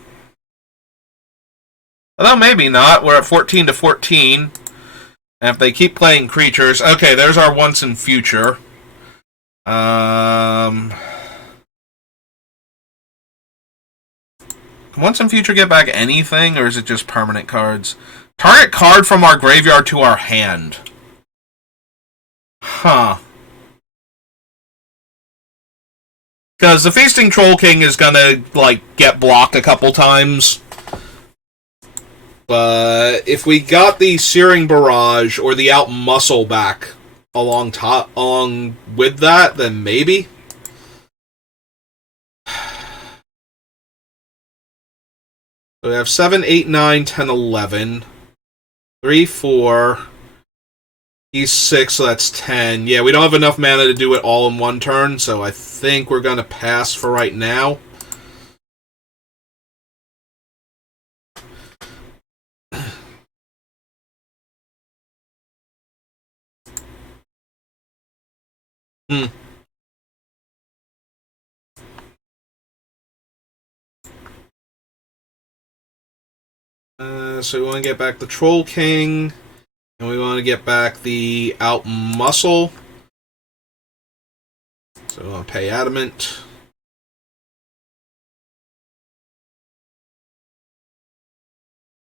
Although maybe not. We're at 14 to 14. And if they keep playing creatures... Okay, there's our Once in Future. Once in Future get back anything, or is it just permanent cards? Target card from our graveyard to our hand. Huh. Because the Feasting Troll King is gonna, like, get blocked a couple times. But if we got the Searing Barrage or the Out Muscle back along with that, then maybe. So we have 7, 8, 9, 10, 11. 3, 4. He's 6, so that's 10. Yeah, we don't have enough mana to do it all in one turn, so I think we're going to pass for right now. So we want to get back the Troll King, and we want to get back the Out Muscle. So we want to pay Adamant.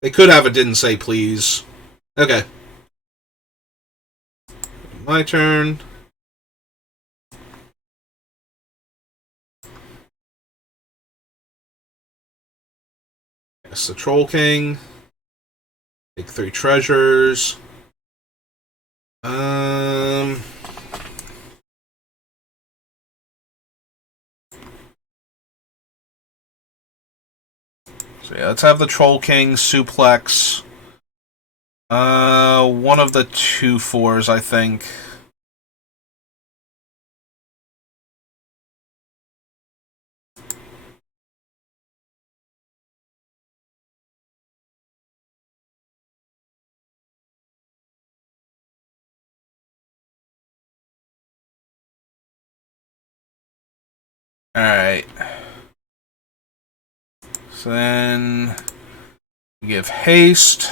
They could have it didn't say please. Okay. My turn. Yes, the Troll King. Take 3 treasures. So yeah, let's have the Troll King suplex. One of the 2/4s, I think. Alright. So then we give haste.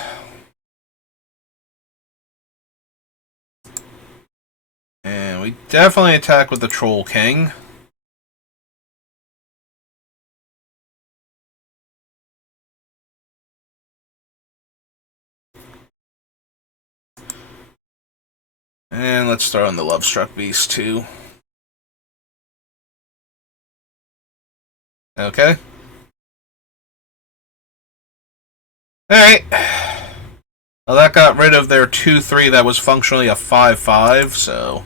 And we definitely attack with the Troll King. And let's start on the Lovestruck Beast too. Okay. Alright. Well, that got rid of their 2/3 that was functionally a 5/5, so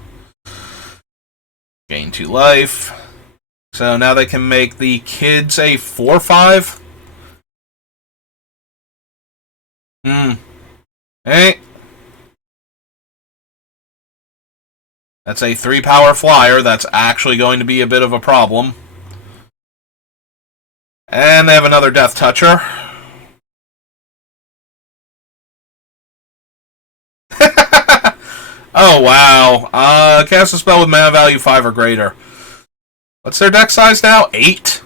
gain 2 life. So now they can make the kids a 4/5. Hey. That's a 3-power flyer. That's actually going to be a bit of a problem. And they have another Death Toucher. Oh, wow. Cast a spell with mana value 5 or greater. What's their deck size now? 8?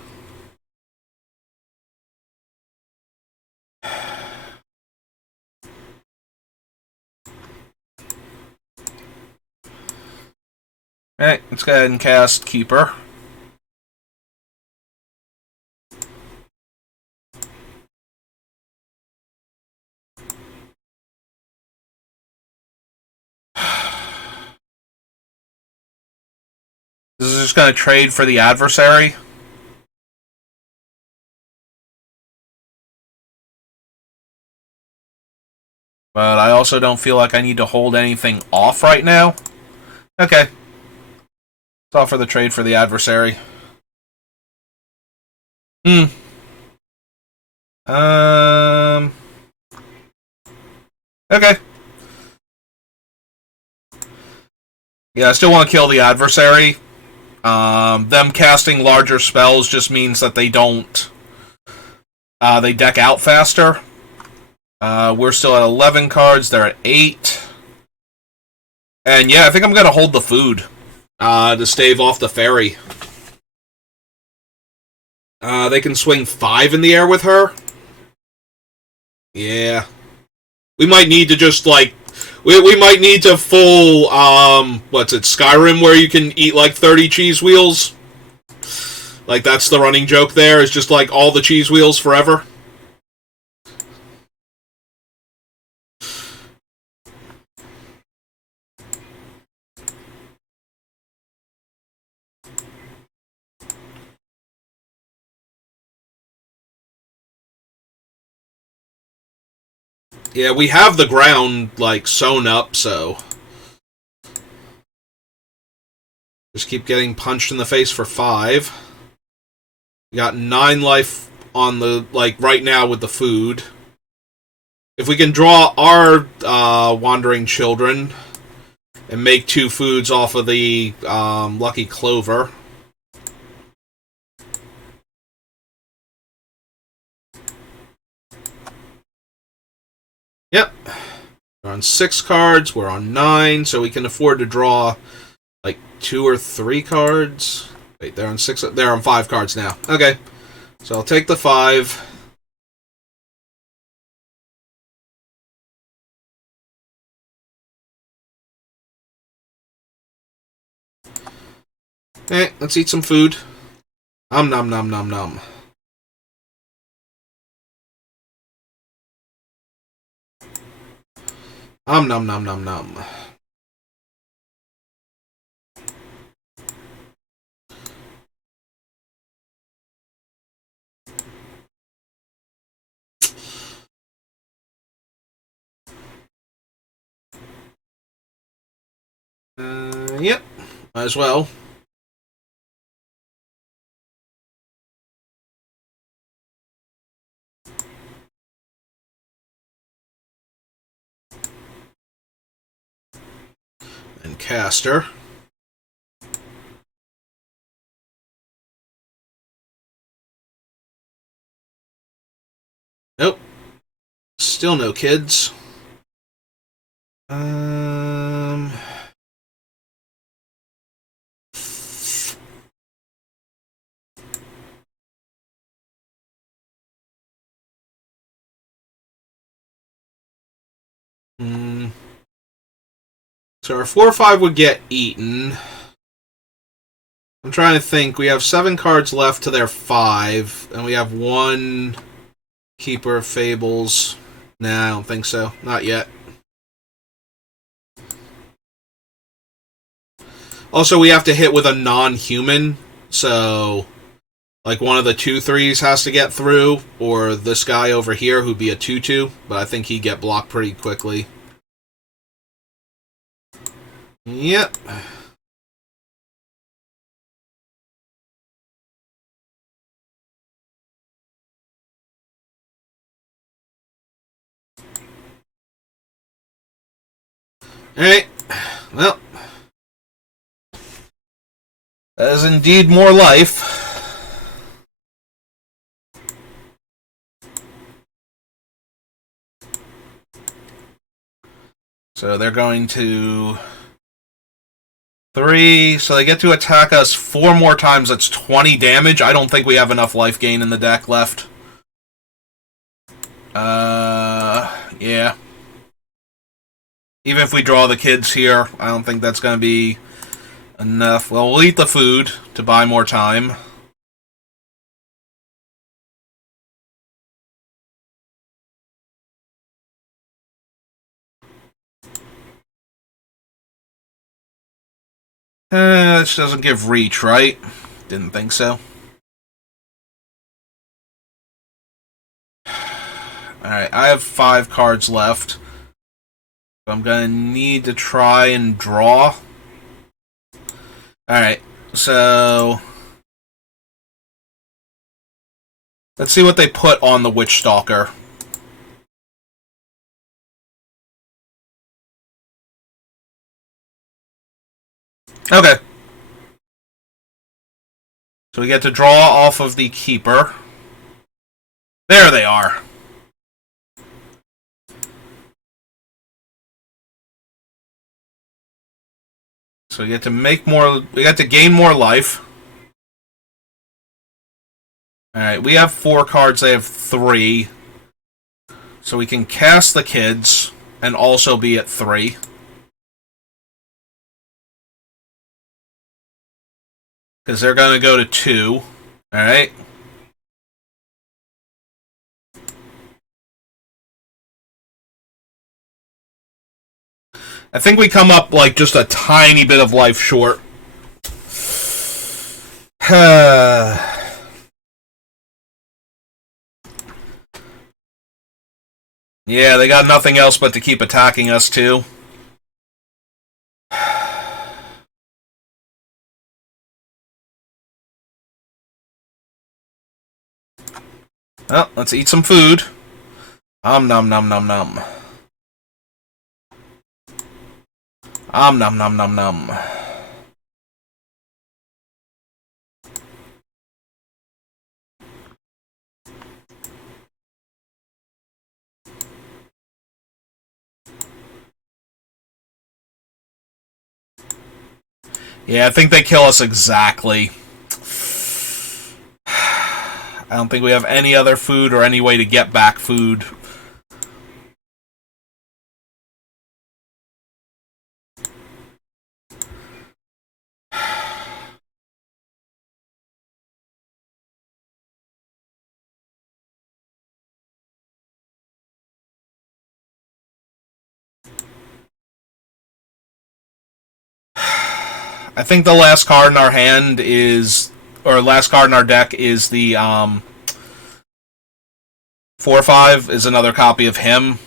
Alright, let's go ahead and cast Keeper. This is just going to trade for the adversary. But I also don't feel like I need to hold anything off right now. Okay. Let's offer the trade for the adversary. Okay. Yeah, I still want to kill the adversary. Them casting larger spells just means that they don't... they deck out faster. We're still at 11 cards. They're at 8. And yeah, I think I'm going to hold the food. To stave off the fairy. They can swing 5 in the air with her. Yeah. We might need to just, like... We might need to full, what's it, Skyrim, where you can eat, like, 30 cheese wheels? Like, that's the running joke there, is just, like, all the cheese wheels forever. Yeah, we have the ground, like, sewn up, so... Just keep getting punched in the face for 5. We got 9 life on the, like, right now with the food. If we can draw our Wandering Children and make 2 foods off of the Lucky Clover... Yep. We're on 6 cards, we're on 9, so we can afford to draw like 2 or 3 cards. Wait, they're on 6, they're on 5 cards now. Okay. So I'll take the 5. Let's eat some food. Nom nom nom nom nom. Nom nom nom nom nom. Yep. Might as well. And caster. Nope. Still no kids. So our 4-5 would get eaten. I'm trying to think. We have 7 cards left to their 5, and we have 1 Keeper of Fables. Nah, I don't think so. Not yet. Also, we have to hit with a non-human, so like one of the 2/3s has to get through, or this guy over here who'd be a 2/2, but I think he'd get blocked pretty quickly. Yep. Alright. Well. That is indeed more life. So they're going to 3, so they get to attack us 4 more times. That's 20 damage. I don't think we have enough life gain in the deck left. Yeah. Even if we draw the kids here, I don't think that's going to be enough. Well, we'll eat the food to buy more time. This doesn't give reach, right? Didn't think so. Alright, I have 5 cards left. So I'm going to need to try and draw. Alright, so let's see what they put on the Witch Stalker. Okay. So we get to draw off of the Keeper. There they are. So we get to make more. We get to gain more life. Alright, we have 4 cards, they have 3. So we can cast the kids and also be at 3. Because they're going to go to 2. Alright. I think we come up like just a tiny bit of life short. Yeah, they got nothing else but to keep attacking us, too. Well, let's eat some food. Nom nom nom nom. Nom nom nom nom. Yeah, I think they kill us exactly. I don't think we have any other food or any way to get back food. I think the last card in our hand is, or last card in our deck is the 4/5 is another copy of him.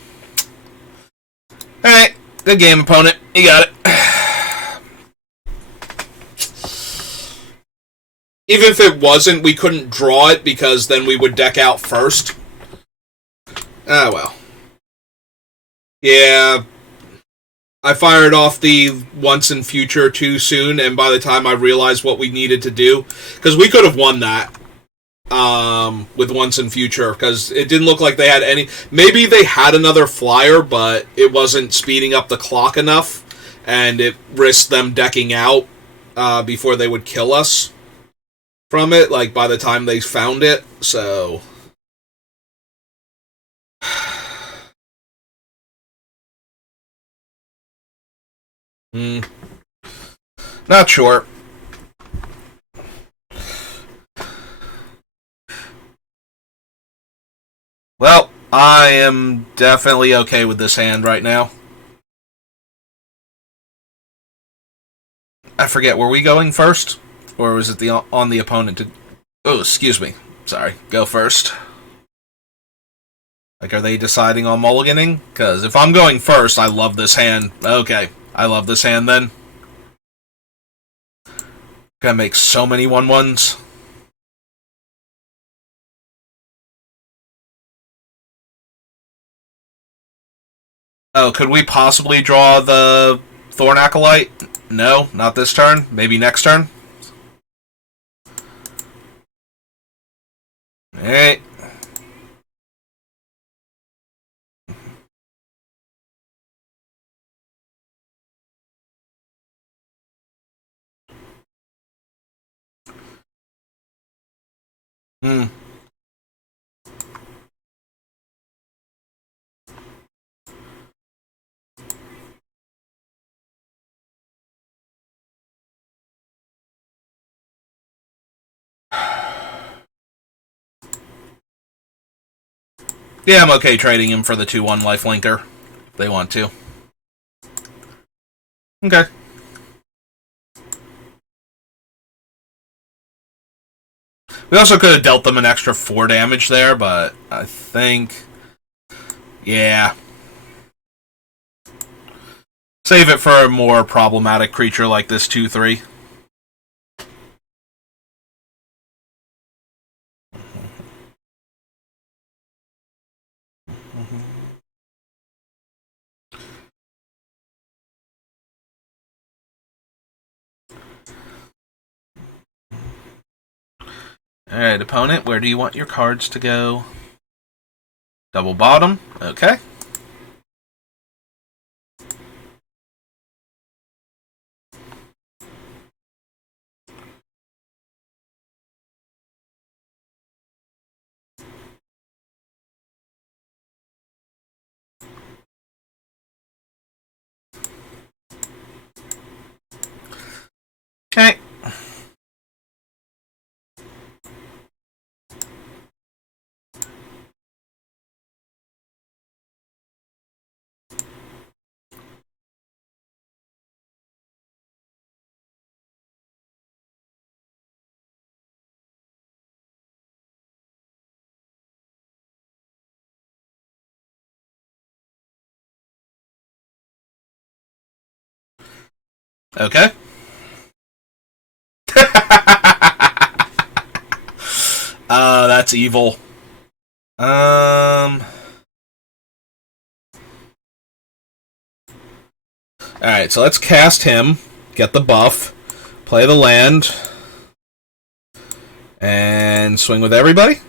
Alright, good game, opponent. You got it. Even if it wasn't, we couldn't draw it because then we would deck out first. Ah, well. Yeah. I fired off the once and future too soon, and by the time I realized what we needed to do, because we could have won that with once and future, because it didn't look like they had any. Maybe they had another flyer, but it wasn't speeding up the clock enough, and it risked them decking out before they would kill us from it, like by the time they found it, so. Not sure. Well, I am definitely okay with this hand right now. I forget, were we going first? Or was it on the opponent to... Oh, excuse me. Sorry. Go first. Like, are they deciding on mulliganing? Because if I'm going first, I love this hand. Okay. I love this hand then. Gonna make so many 1/1s. Oh, could we possibly draw the Thorn Acolyte? No, not this turn. Maybe next turn. Alright. Yeah, I'm okay trading him for the 2/1 lifelinker. If they want to. Okay. We also could have dealt them an extra 4 damage there, but I think... Yeah. Save it for a more problematic creature like this 2/3. Alright, opponent, where do you want your cards to go? Double bottom. Okay. Okay. Okay. That's evil. Alright, so let's cast him, get the buff, play the land, and swing with everybody.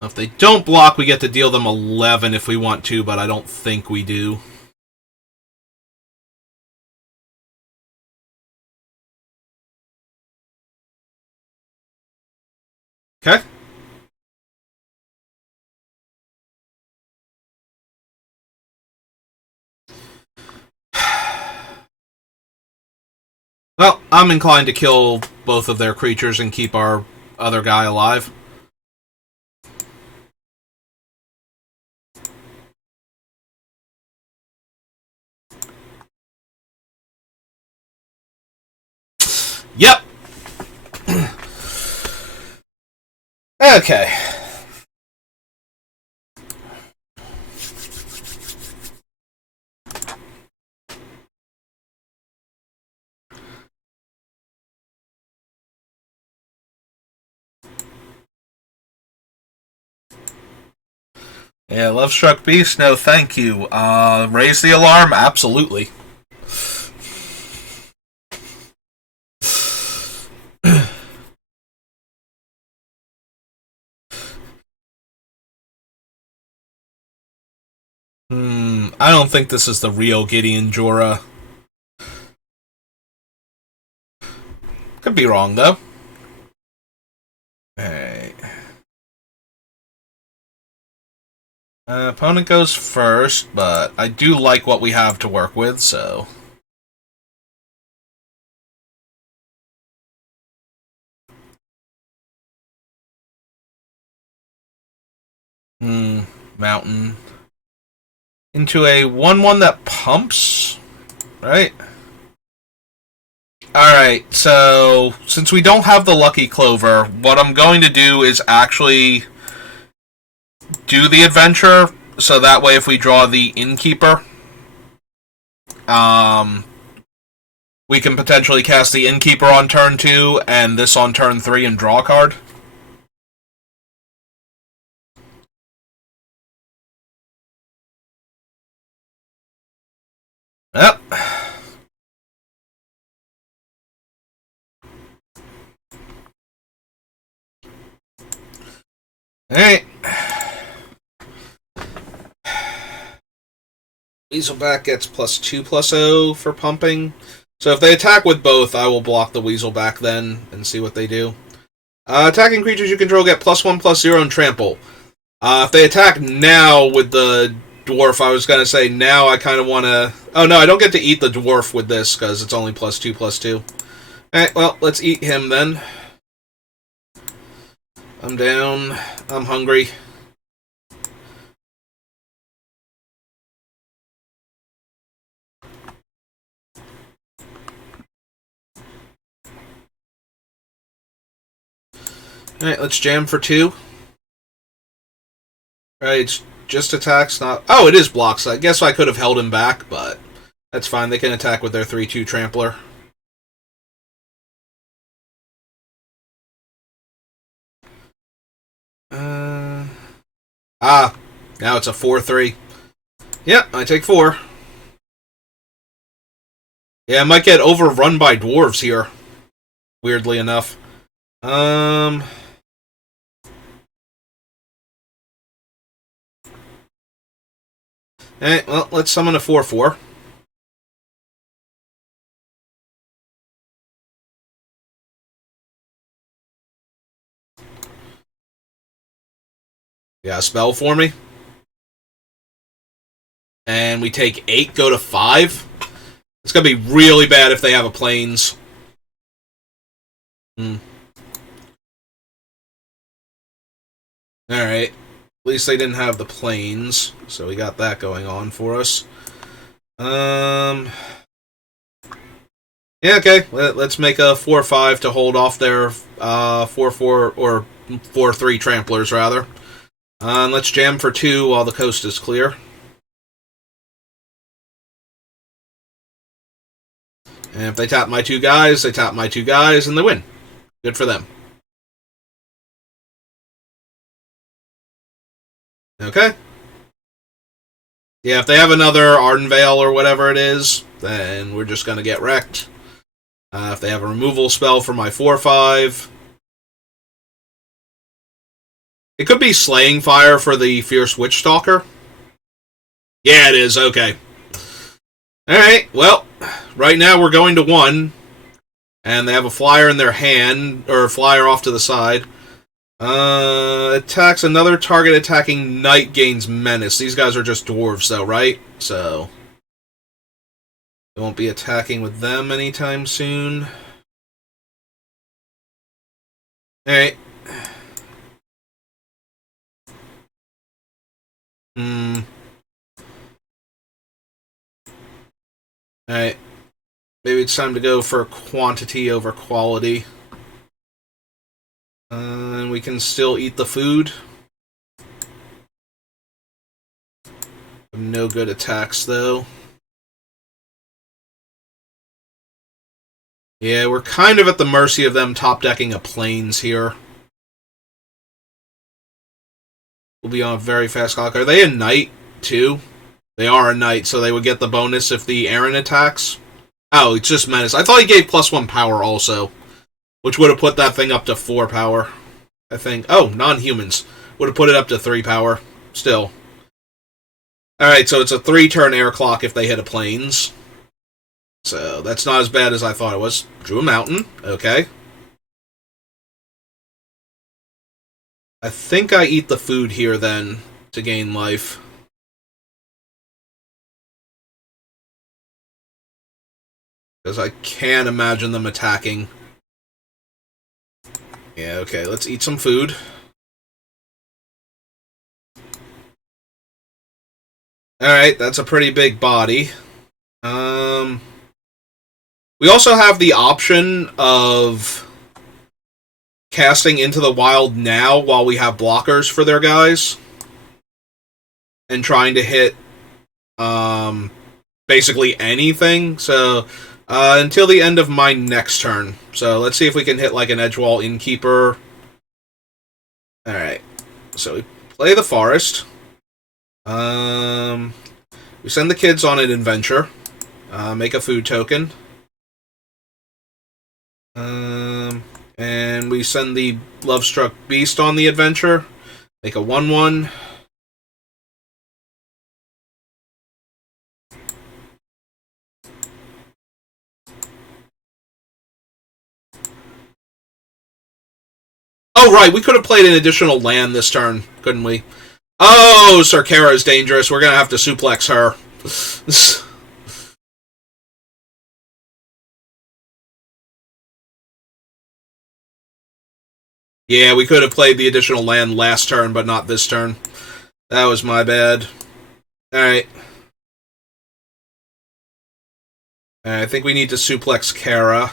If they don't block, we get to deal them 11 if we want to, but I don't think we do. Okay. Well, I'm inclined to kill both of their creatures and keep our other guy alive. Yep. Okay. Yeah, Love Struck Beast, no thank you. Raise the alarm? Absolutely. I don't think this is the real Gideon Jorah. Could be wrong, though. Alright. Opponent goes first, but I do like what we have to work with, so... Mountain. Into a 1-1 that pumps, right? Alright, so since we don't have the Lucky Clover, what I'm going to do is actually do the adventure, so that way if we draw the Innkeeper, we can potentially cast the Innkeeper on turn 2, and this on turn 3 and draw a card. Yep. Alright. Weaselback gets +2/+0 for pumping. So if they attack with both, I will block the Weaselback then and see what they do. Attacking creatures you control get +1/+0 and trample. If they attack now with the dwarf, I was going to say now I kind of want to... Oh no, I don't get to eat the dwarf with this because it's only +2/+2. Alright, well, let's eat him then. I'm down. I'm hungry. Alright, let's jam for 2. Right, it's just attacks, not... Oh, it is blocks. I guess I could have held him back, but that's fine. They can attack with their 3/2 Trampler. Now it's a 4/3. Yep, I take 4. Yeah, I might get overrun by dwarves here. Weirdly enough. Alright, well, let's summon a 4/4. Yeah, a spell for me. And we take 8, go to 5. It's going to be really bad if they have a plains. Alright. At least they didn't have the plains, so we got that going on for us. Yeah, okay. Let's make a 4/5 to hold off their 4/4 or 4/3 tramplers, rather. Let's jam for 2 while the coast is clear. And if they tap my 2 guys, they tap my 2 guys, and they win. Good for them. Okay. Yeah, if they have another Ardenvale or whatever it is, then we're just going to get wrecked. If they have a removal spell for my 4/5... It could be Slaying Fire for the Fierce Witchstalker. Yeah, it is. Okay. Alright, well, right now we're going to 1. And they have a flyer in their hand, or a flyer off to the side. Attacks another target attacking knight gains menace. These guys are just dwarves, though, right? So... We won't be attacking with them anytime soon. Alright. Alright. Maybe it's time to go for quantity over quality. And we can still eat the food. No good attacks, though. Yeah, we're kind of at the mercy of them top-decking a plains here. We'll be on a very fast clock. Are they a knight, too? They are a knight, so they would get the bonus if the Aaron attacks. Oh, it's just menace. I thought he gave +1 power also, which would have put that thing up to 4 power, I think. Oh, non-humans. Would have put it up to 3 power. Still. Alright, so it's a 3-turn air clock if they hit a plains. So that's not as bad as I thought it was. Drew a mountain. Okay. I think I eat the food here then to gain life. Because I can't imagine them attacking. Yeah, okay, let's eat some food. Alright, that's a pretty big body. We also have the option of casting into the wild now while we have blockers for their guys. And trying to hit basically anything. So, until the end of my next turn. So, let's see if we can hit like an Edgewall Innkeeper. Alright. So, we play the Forest. We send the kids on an adventure. Make a food token. And we send the Lovestruck Beast on the adventure. Make a 1/1. Oh, right, we could have played an additional land this turn, couldn't we? Oh, Sarkera is dangerous. We're going to have to suplex her. Yeah, we could have played the additional land last turn, but not this turn. That was my bad. Alright. I think we need to suplex Kara.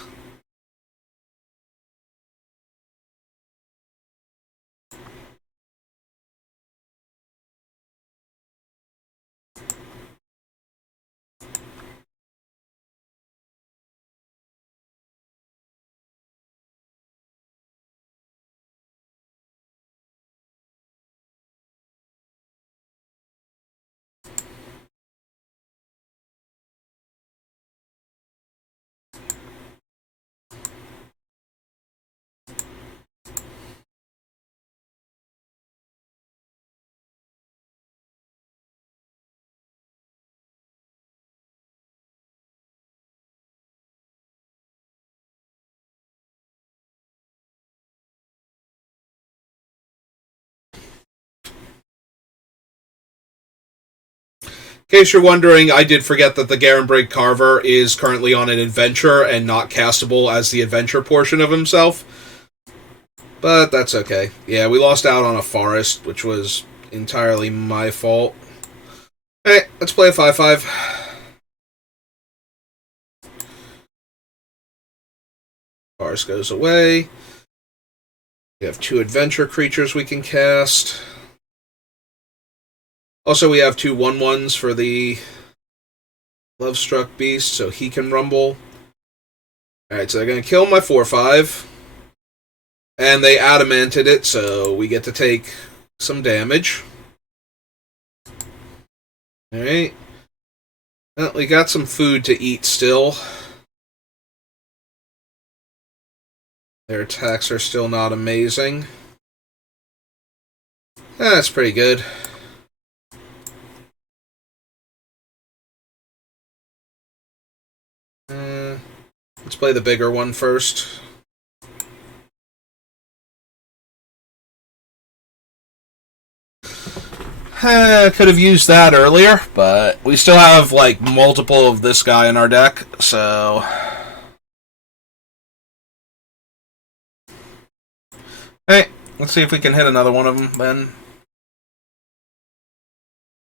In case you're wondering, I did forget that the Garenbrig Carver is currently on an adventure and not castable as the adventure portion of himself. But that's okay. Yeah, we lost out on a forest, which was entirely my fault. Alright, let's play a 5/5. Forest goes away. We have 2 adventure creatures we can cast. Also, we have 2 1/1s for the Lovestruck Beast, so he can rumble. Alright, so they're going to kill my 4/5. And they adamanted it, so we get to take some damage. Alright. Well, we got some food to eat still. Their attacks are still not amazing. That's pretty good. Let's play the bigger one first. Could have used that earlier, but we still have, like, multiple of this guy in our deck, so... Hey, let's see if we can hit another one of them, then.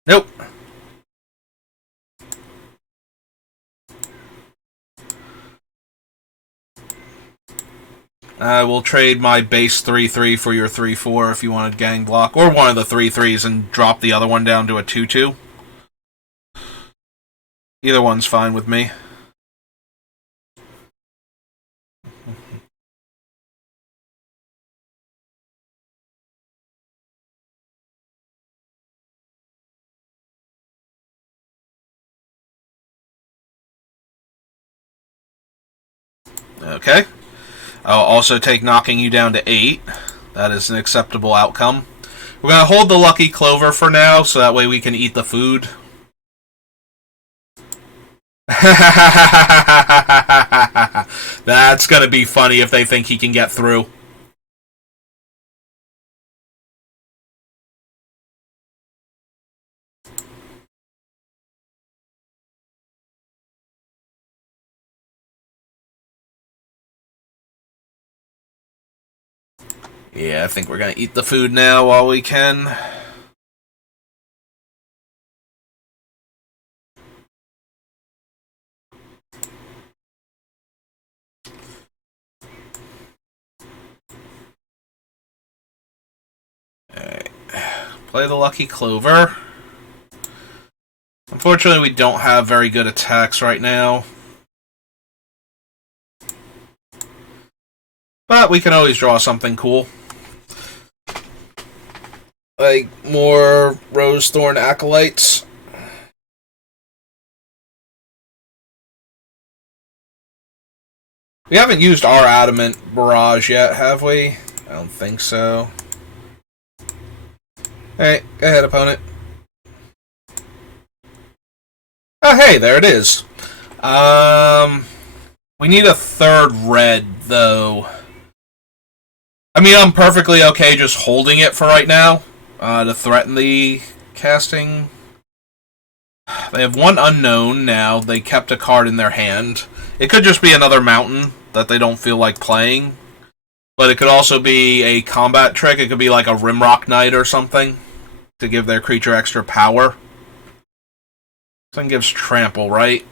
Nope. I will trade my base 3/3 for your 3/4 if you wanted gang block, or one of the 3/3s and drop the other one down to a 2/2. Either one's fine with me. Okay. I'll also take knocking you down to 8. That is an acceptable outcome. We're going to hold the Lucky Clover for now, so that way we can eat the food. That's going to be funny if they think he can get through. Yeah, I think we're going to eat the food now while we can. Alright. Play the Lucky Clover. Unfortunately, we don't have very good attacks right now. But we can always draw something cool. Like more Rose Thorn Acolytes. We haven't used our Adamant Barrage yet, have we? I don't think so. Hey, go ahead, opponent. Oh, hey, there it is. We need a third red, though. I mean, I'm perfectly okay just holding it for right now. To threaten the casting. They have one unknown now. They kept a card in their hand. It could just be another mountain that they don't feel like playing. But it could also be a combat trick. It could be like a Rimrock Knight or something to give their creature extra power. Something gives trample, right?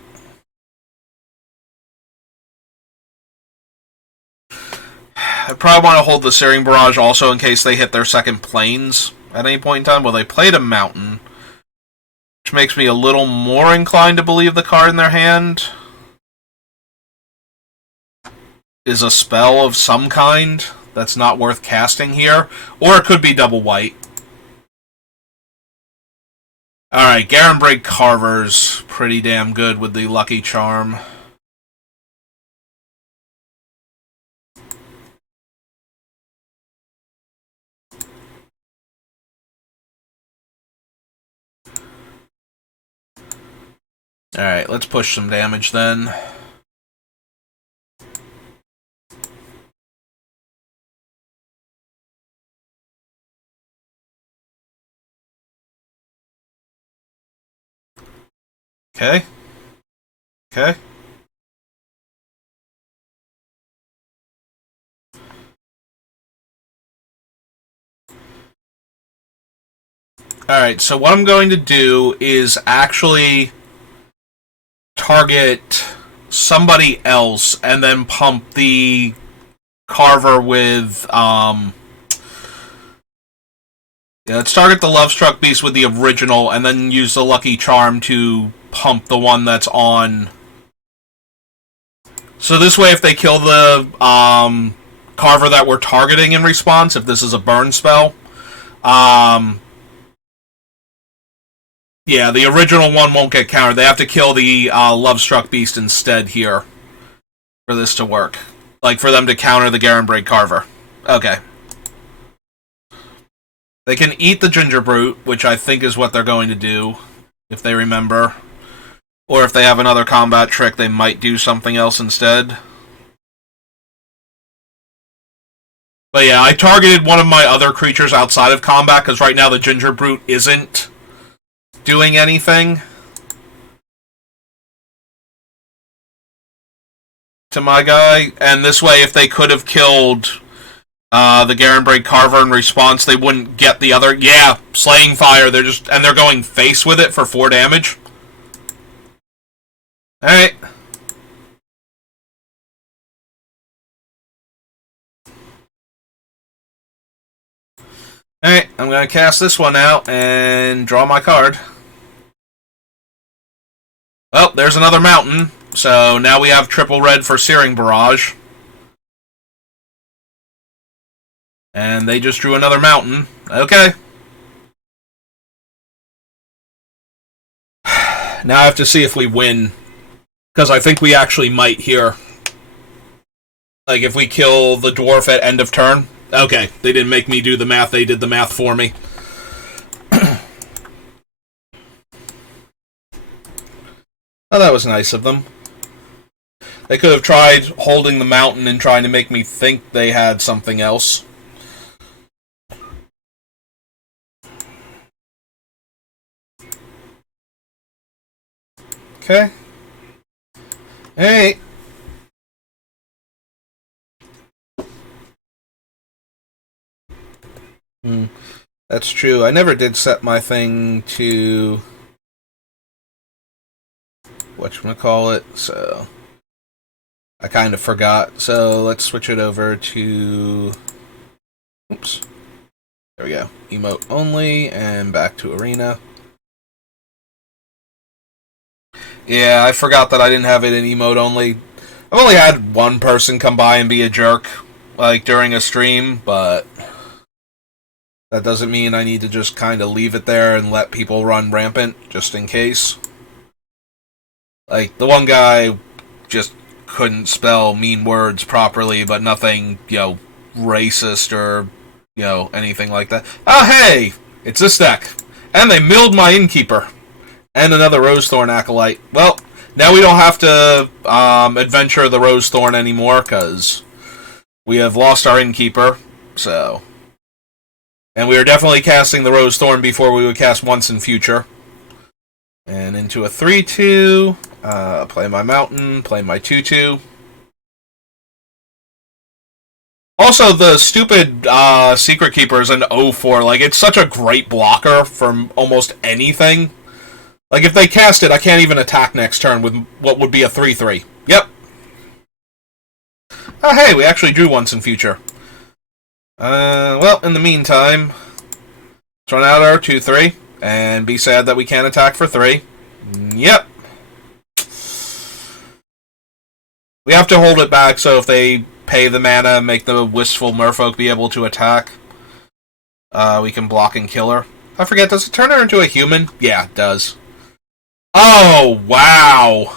I probably want to hold the Searing Barrage also in case they hit their second planes at any point in time. Well, they played a mountain, which makes me a little more inclined to believe the card in their hand is a spell of some kind that's not worth casting here. Or it could be double white. Alright, Garenbrig Carver's pretty damn good with the Lucky Charm. Alright, let's push some damage then. Okay. Okay. Alright, so what I'm going to do is actually target somebody else and then pump the Carver with, yeah, let's target the Lovestruck Beast with the original and then use the Lucky Charm to pump the one that's on. So this way, if they kill the Carver that we're targeting in response, if this is a burn spell, yeah, the original one won't get countered. They have to kill the Lovestruck Beast instead here for this to work. Like, for them to counter the Garenbrig Carver. Okay. They can eat the Ginger Brute, which I think is what they're going to do, if they remember. Or if they have another combat trick, they might do something else instead. But yeah, I targeted one of my other creatures outside of combat, because right now the Ginger Brute isn't doing anything to my guy. And this way, if they could have killed the Garenbraid Carver in response, they wouldn't get the other. Yeah, Slaying Fire. They're going face with it for 4 damage. Alright. Alright, I'm going to cast this one out and draw my card. Oh, there's another mountain. So now we have triple red for Searing Barrage. And they just drew another mountain. Okay. Now I have to see if we win. Because I think we actually might here. Like, if we kill the dwarf at end of turn. Okay, they didn't make me do the math. They did the math for me. Oh, that was nice of them. They could have tried holding the mountain and trying to make me think they had something else. Okay. Hey. That's true. I never did set my thing to whatchamacallit, so I kind of forgot. So let's switch it over to oops. There we go. Emote only and back to arena. Yeah, I forgot that I didn't have it in emote only. I've only had one person come by and be a jerk, like, during a stream, but that doesn't mean I need to just kind of leave it there and let people run rampant, just in case. Like, the one guy just couldn't spell mean words properly, but nothing, racist or, anything like that. Oh, hey! It's this deck. And they milled my Innkeeper. And another Rosethorn Acolyte. Well, now we don't have to adventure the Rosethorn anymore, because we have lost our Innkeeper, so. And we are definitely casting the Rosethorn before we would cast Once in Future. And into a 3-2. Play my Mountain, play my 2-2. Also, the stupid Secret Keeper is an 0-4. Like, it's such a great blocker from almost anything. Like, if they cast it, I can't even attack next turn with what would be a 3-3. Yep. Oh, hey, we actually drew Once in Future. Well, in the meantime, let's run out our 2-3, and be sad that we can't attack for 3. Yep. We have to hold it back, so if they pay the mana, make the Wistful Merfolk be able to attack, we can block and kill her. I forget, does it turn her into a human? Yeah, it does. Oh, wow!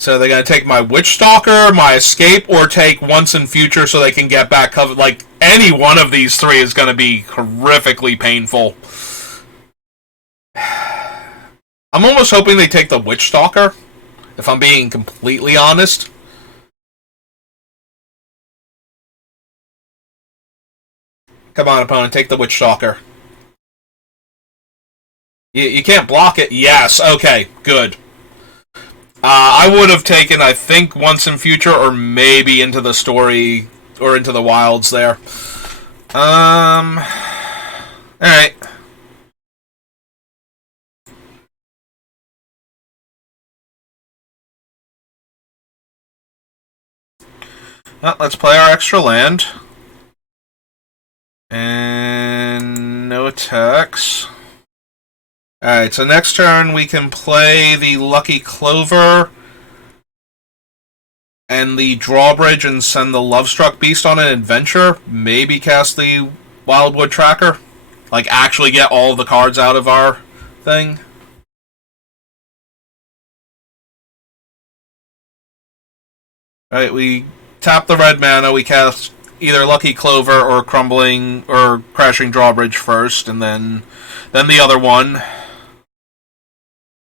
So they're going to take my Witch Stalker, my Escape, or take Once in Future so they can get back covered. Like, any one of these 3 is going to be horrifically painful. I'm almost hoping they take the Witch Stalker, if I'm being completely honest. Come on, opponent, take the Witch Stalker. You can't block it? Yes, okay, good. I would have taken, I think, Once in Future, or maybe Into the Story, or Into the Wilds there. Alright. Well, let's play our extra land. And no attacks. Alright, so next turn we can play the Lucky Clover and the Drawbridge and send the Lovestruck Beast on an adventure. Maybe cast the Wildwood Tracker. Like, actually get all the cards out of our thing. Alright, we tap the red mana, we cast either Lucky Clover or Crumbling or Crashing Drawbridge first, and then the other one.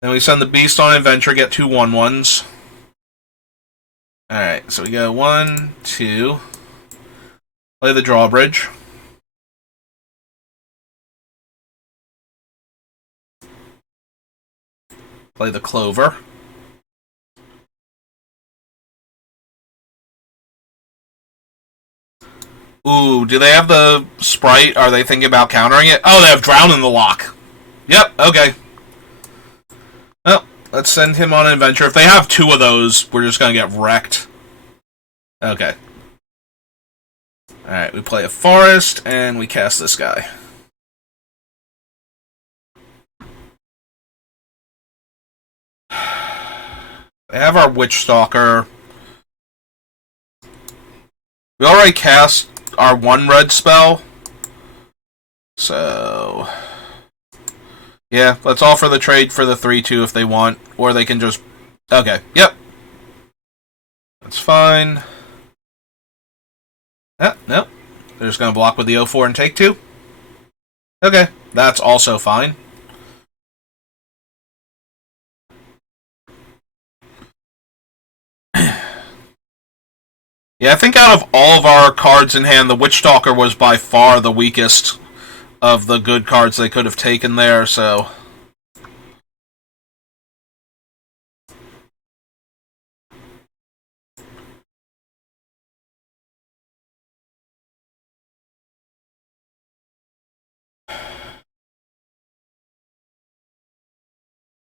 Then we send the Beast on adventure, get 2 1/1s. Alright, so we go 1, 2. Play the Drawbridge. Play the Clover. Ooh, do they have the Sprite? Are they thinking about countering it? Oh, they have Drown in the Lock. Yep, okay. Well, let's send him on an adventure. If they have two of those, we're just going to get wrecked. Okay. Alright, we play a Forest, and we cast this guy. They have our Witch Stalker. We already cast our one red spell. So... yeah, let's offer the trade for the 3-2 if they want. Or they can just... okay, yep. That's fine. Nope. They're just going to block with the 0-4 and take 2. Okay, that's also fine. Yeah, I think out of all of our cards in hand, the Witch Stalker was by far the weakest of the good cards they could have taken there, so...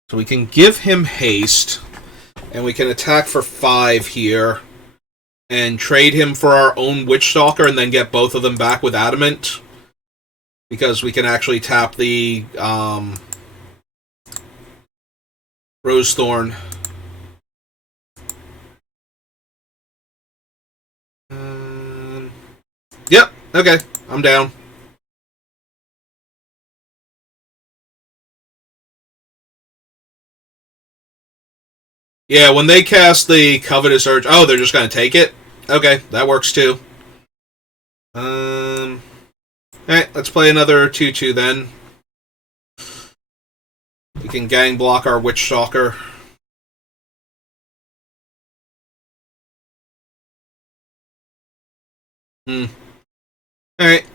so we can give him haste, and we can attack for 5 here, and trade him for our own Witch Stalker, and then get both of them back with Adamant. Because we can actually tap the Rose Thorn. Yep, okay, I'm down. Yeah, when they cast the Covetous Urge... oh, they're just going to take it? Okay, that works too. Alright, let's play another 2-2 then. We can gang block our Witch Stalker. Alright.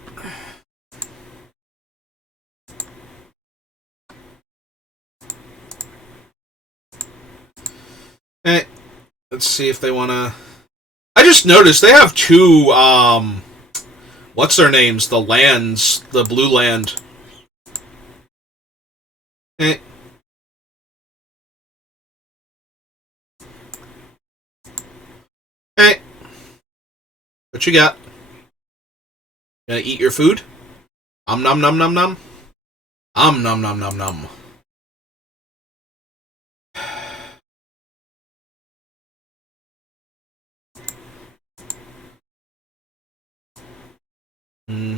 Alright. Let's see if they want to... I just noticed they have 2, what's their names? The lands. The blue land. Alright. Alright. What you got? Gonna eat your food? Nom nom nom nom nom. Nom nom nom nom nom.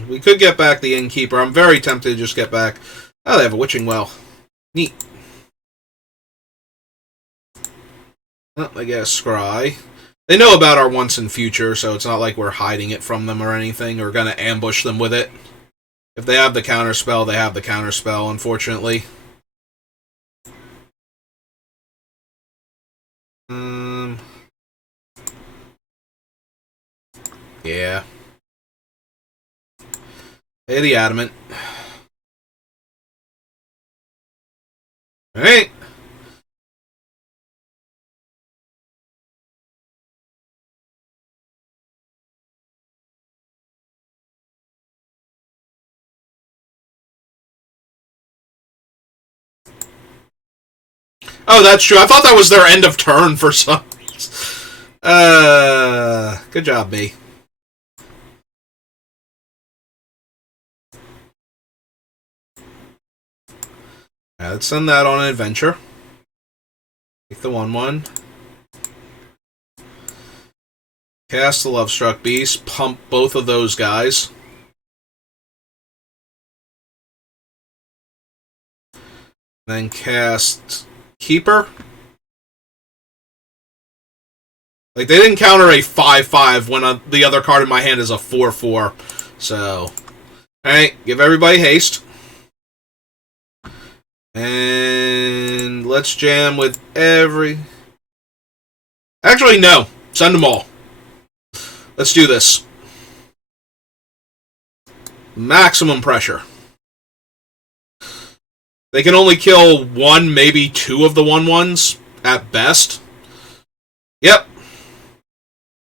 We could get back the Innkeeper. I'm very tempted to just get back. Oh, they have a Witching Well. Neat. Oh, they get a Scry. They know about our once and future, so it's not like we're hiding it from them or anything, or gonna ambush them with it. If they have the counterspell, they have the counterspell, unfortunately. Yeah. Hey, the Adamant. Alright. Oh, that's true. I thought that was their end of turn for some reason. Good job, me. Let's send that on an adventure. Take the 1/1. Cast the Lovestruck Beast. Pump both of those guys. Then cast Keeper. Like, they didn't counter a 5/5 when the other card in my hand is a 4/4. So, alright, give everybody haste. And let's jam with every... actually, no. Send them all. Let's do this. Maximum pressure. They can only kill one, maybe two of the 1/1s at best. Yep.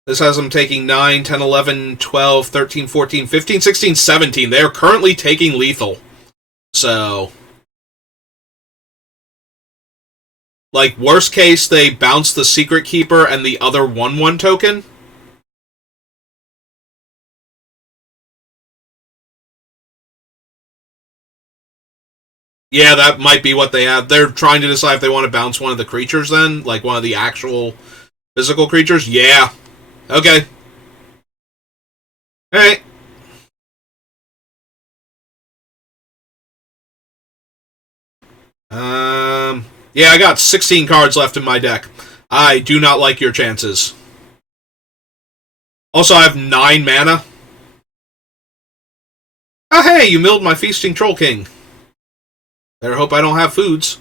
This has them taking 9, 10, 11, 12, 13, 14, 15, 16, 17. They are currently taking lethal. So, like, worst case, they bounce the Secret Keeper and the other 1/1 token. Yeah, that might be what they have. They're trying to decide if they want to bounce one of the creatures then, like one of the actual physical creatures. Yeah. Okay. Alright. Yeah, I got 16 cards left in my deck. I do not like your chances. Also, I have 9 mana. Oh, hey, you milled my Feasting Troll King. Better hope I don't have foods.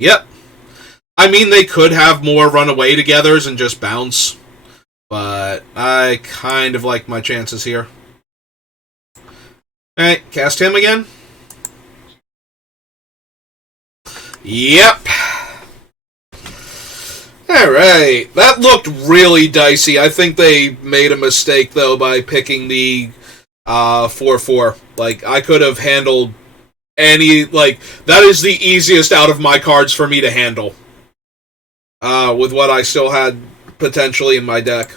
Yep. I mean, they could have more runaway togethers and just bounce. But I kind of like my chances here. Alright, cast him again. Yep. Alright. That looked really dicey. I think they made a mistake, though, by picking the 4/4. Like, I could have handled any... Like, that is the easiest out of my cards for me to handle. With what I still had potentially in my deck.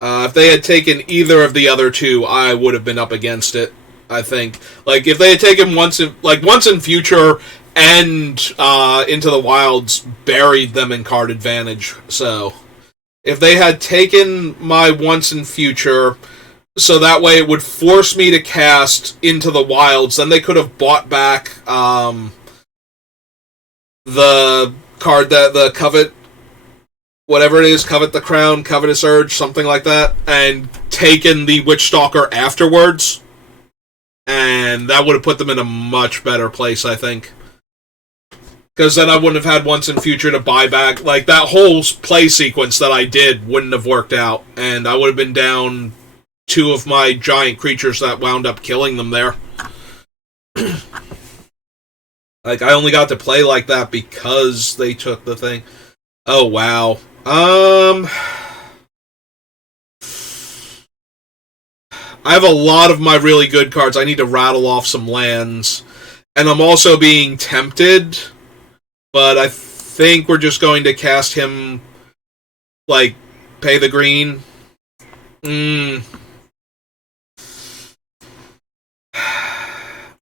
If they had taken either of the other two, I would have been up against it, I think. Like, if they had taken once in future and Into the Wilds, buried them in card advantage. So, if they had taken my once in future, so that way it would force me to cast Into the Wilds, then they could have bought back the card that the Covet, whatever it is, Covet the Crown, Covetous Urge, something like that, and taken the Witchstalker afterwards. And that would have put them in a much better place, I think. Because then I wouldn't have had once in future to buy back. Like, that whole play sequence that I did wouldn't have worked out. And I would have been down 2 of my giant creatures that wound up killing them there. Like, I only got to play like that because they took the thing. Oh, wow. I have a lot of my really good cards. I need to rattle off some lands. And I'm also being tempted, but I think we're just going to cast him, like, pay the green.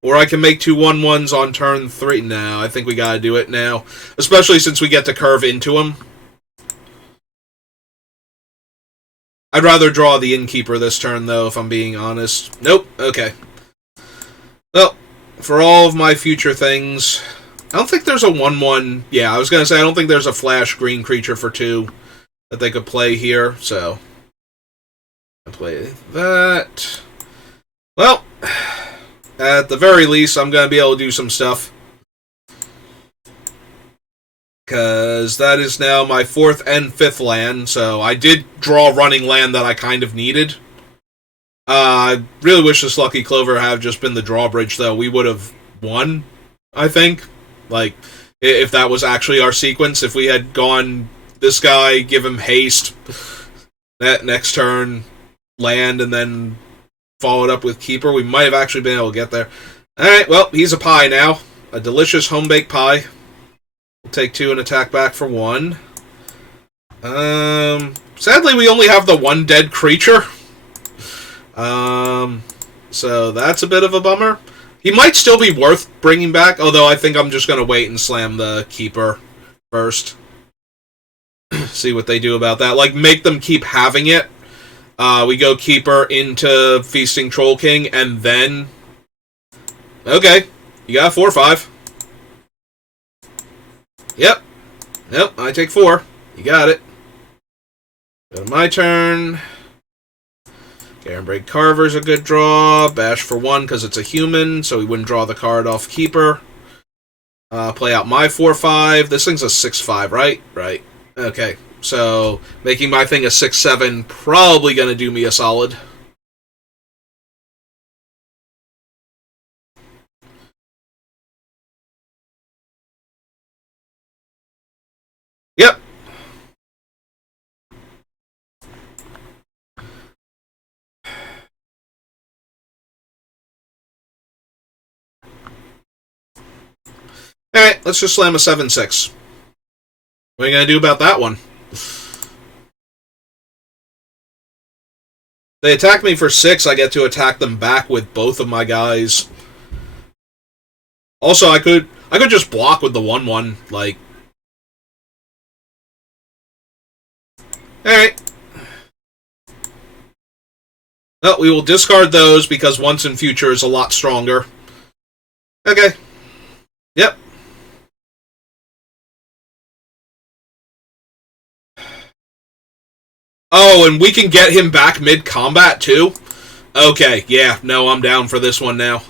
Or I can make 2 1/1s on turn 3. No, I think we gotta do it now. Especially since we get to curve into him. I'd rather draw the Innkeeper this turn, though, if I'm being honest. Nope, okay. Well, for all of my future things... I don't think there's a 1/1... Yeah, I was gonna say, I don't think there's a flash green creature for 2 that they could play here, so... I'll play that... Well... At the very least, I'm going to be able to do some stuff. Because that is now my 4th and 5th land, so I did draw running land that I kind of needed. I really wish this Lucky Clover had just been the drawbridge, though. We would have won, I think. Like, if that was actually our sequence. If we had gone this guy, give him haste, that next turn, land, and then... followed up with Keeper, we might have actually been able to get there. Alright, well, he's a pie now. A delicious home-baked pie. We'll take 2 and attack back for 1. Sadly, we only have the 1 dead creature. So that's a bit of a bummer. He might still be worth bringing back, although I think I'm just going to wait and slam the Keeper first. See what they do about that. Like, make them keep having it. We go Keeper into Feasting Troll King, and then... Okay, you got 4/5. Yep. Nope, I take 4. You got it. Go to my turn. Garenbreak Carver's a good draw. Bash for 1 because it's a human, so we wouldn't draw the card off Keeper. Play out my 4/5. This thing's a 6/5, right? Right. Okay. So, making my thing a 6/7 probably going to do me a solid. Alright, let's just slam a 7-6. What are you going to do about that one? They attack me for 6, I get to attack them back with both of my guys. Also, I could just block with the 1/1, like... Alright. No, we will discard those because Once and Future is a lot stronger. Okay. Yep. Oh, and we can get him back mid-combat, too? Okay, yeah, no, I'm down for this one now.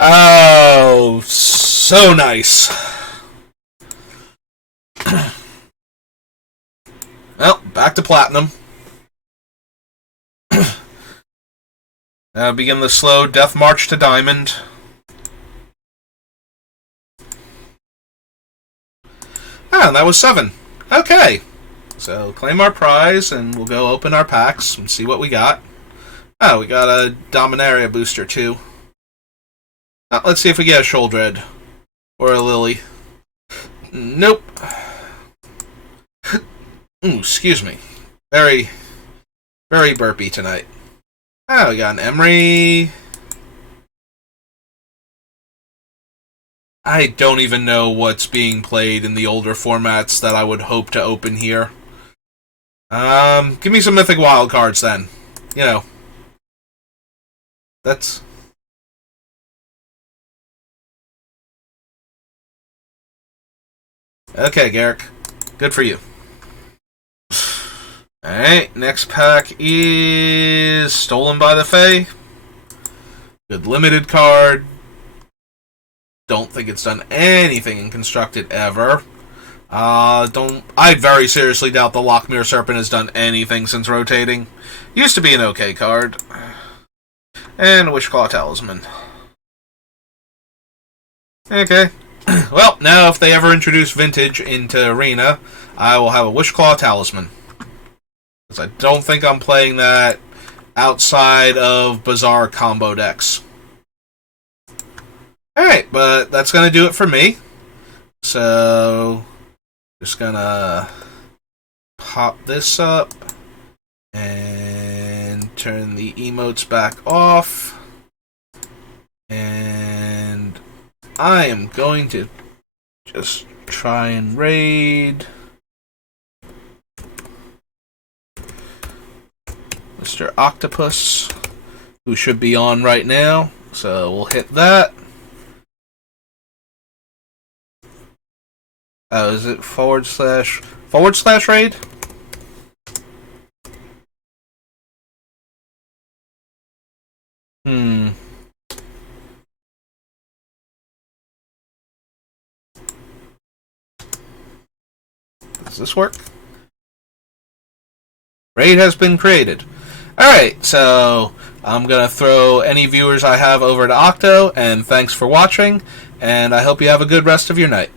Oh, so nice. Well, back to platinum. Begin the slow death march to diamond. Ah, and that was 7. Okay. So, claim our prize, and we'll go open our packs and see what we got. Oh, we got a Dominaria booster, too. Let's see if we get a Sholdred. Or a Lily. Nope. Ooh, excuse me. Very, very burpy tonight. Oh, we got an Emery. I don't even know what's being played in the older formats that I would hope to open here. Give me some Mythic Wild cards then. You know. That's... Okay, Garrick. Good for you. Alright, next pack is Stolen by the Fae. Good limited card. Don't think it's done anything in Constructed ever. I very seriously doubt the Lochmere Serpent has done anything since rotating. Used to be an okay card. And Wishclaw Talisman. Okay. Well, now if they ever introduce Vintage into Arena, I will have a Wishclaw Talisman. Because I don't think I'm playing that outside of Bizarre combo decks. Alright, but that's going to do it for me. So, just going to pop this up and turn the emotes back off. And I am going to just try and raid Mr. Octopus, who should be on right now. So we'll hit that. Oh, is it / raid? Does this work? Raid has been created. Alright, so I'm going to throw any viewers I have over to Octo, and thanks for watching, and I hope you have a good rest of your night.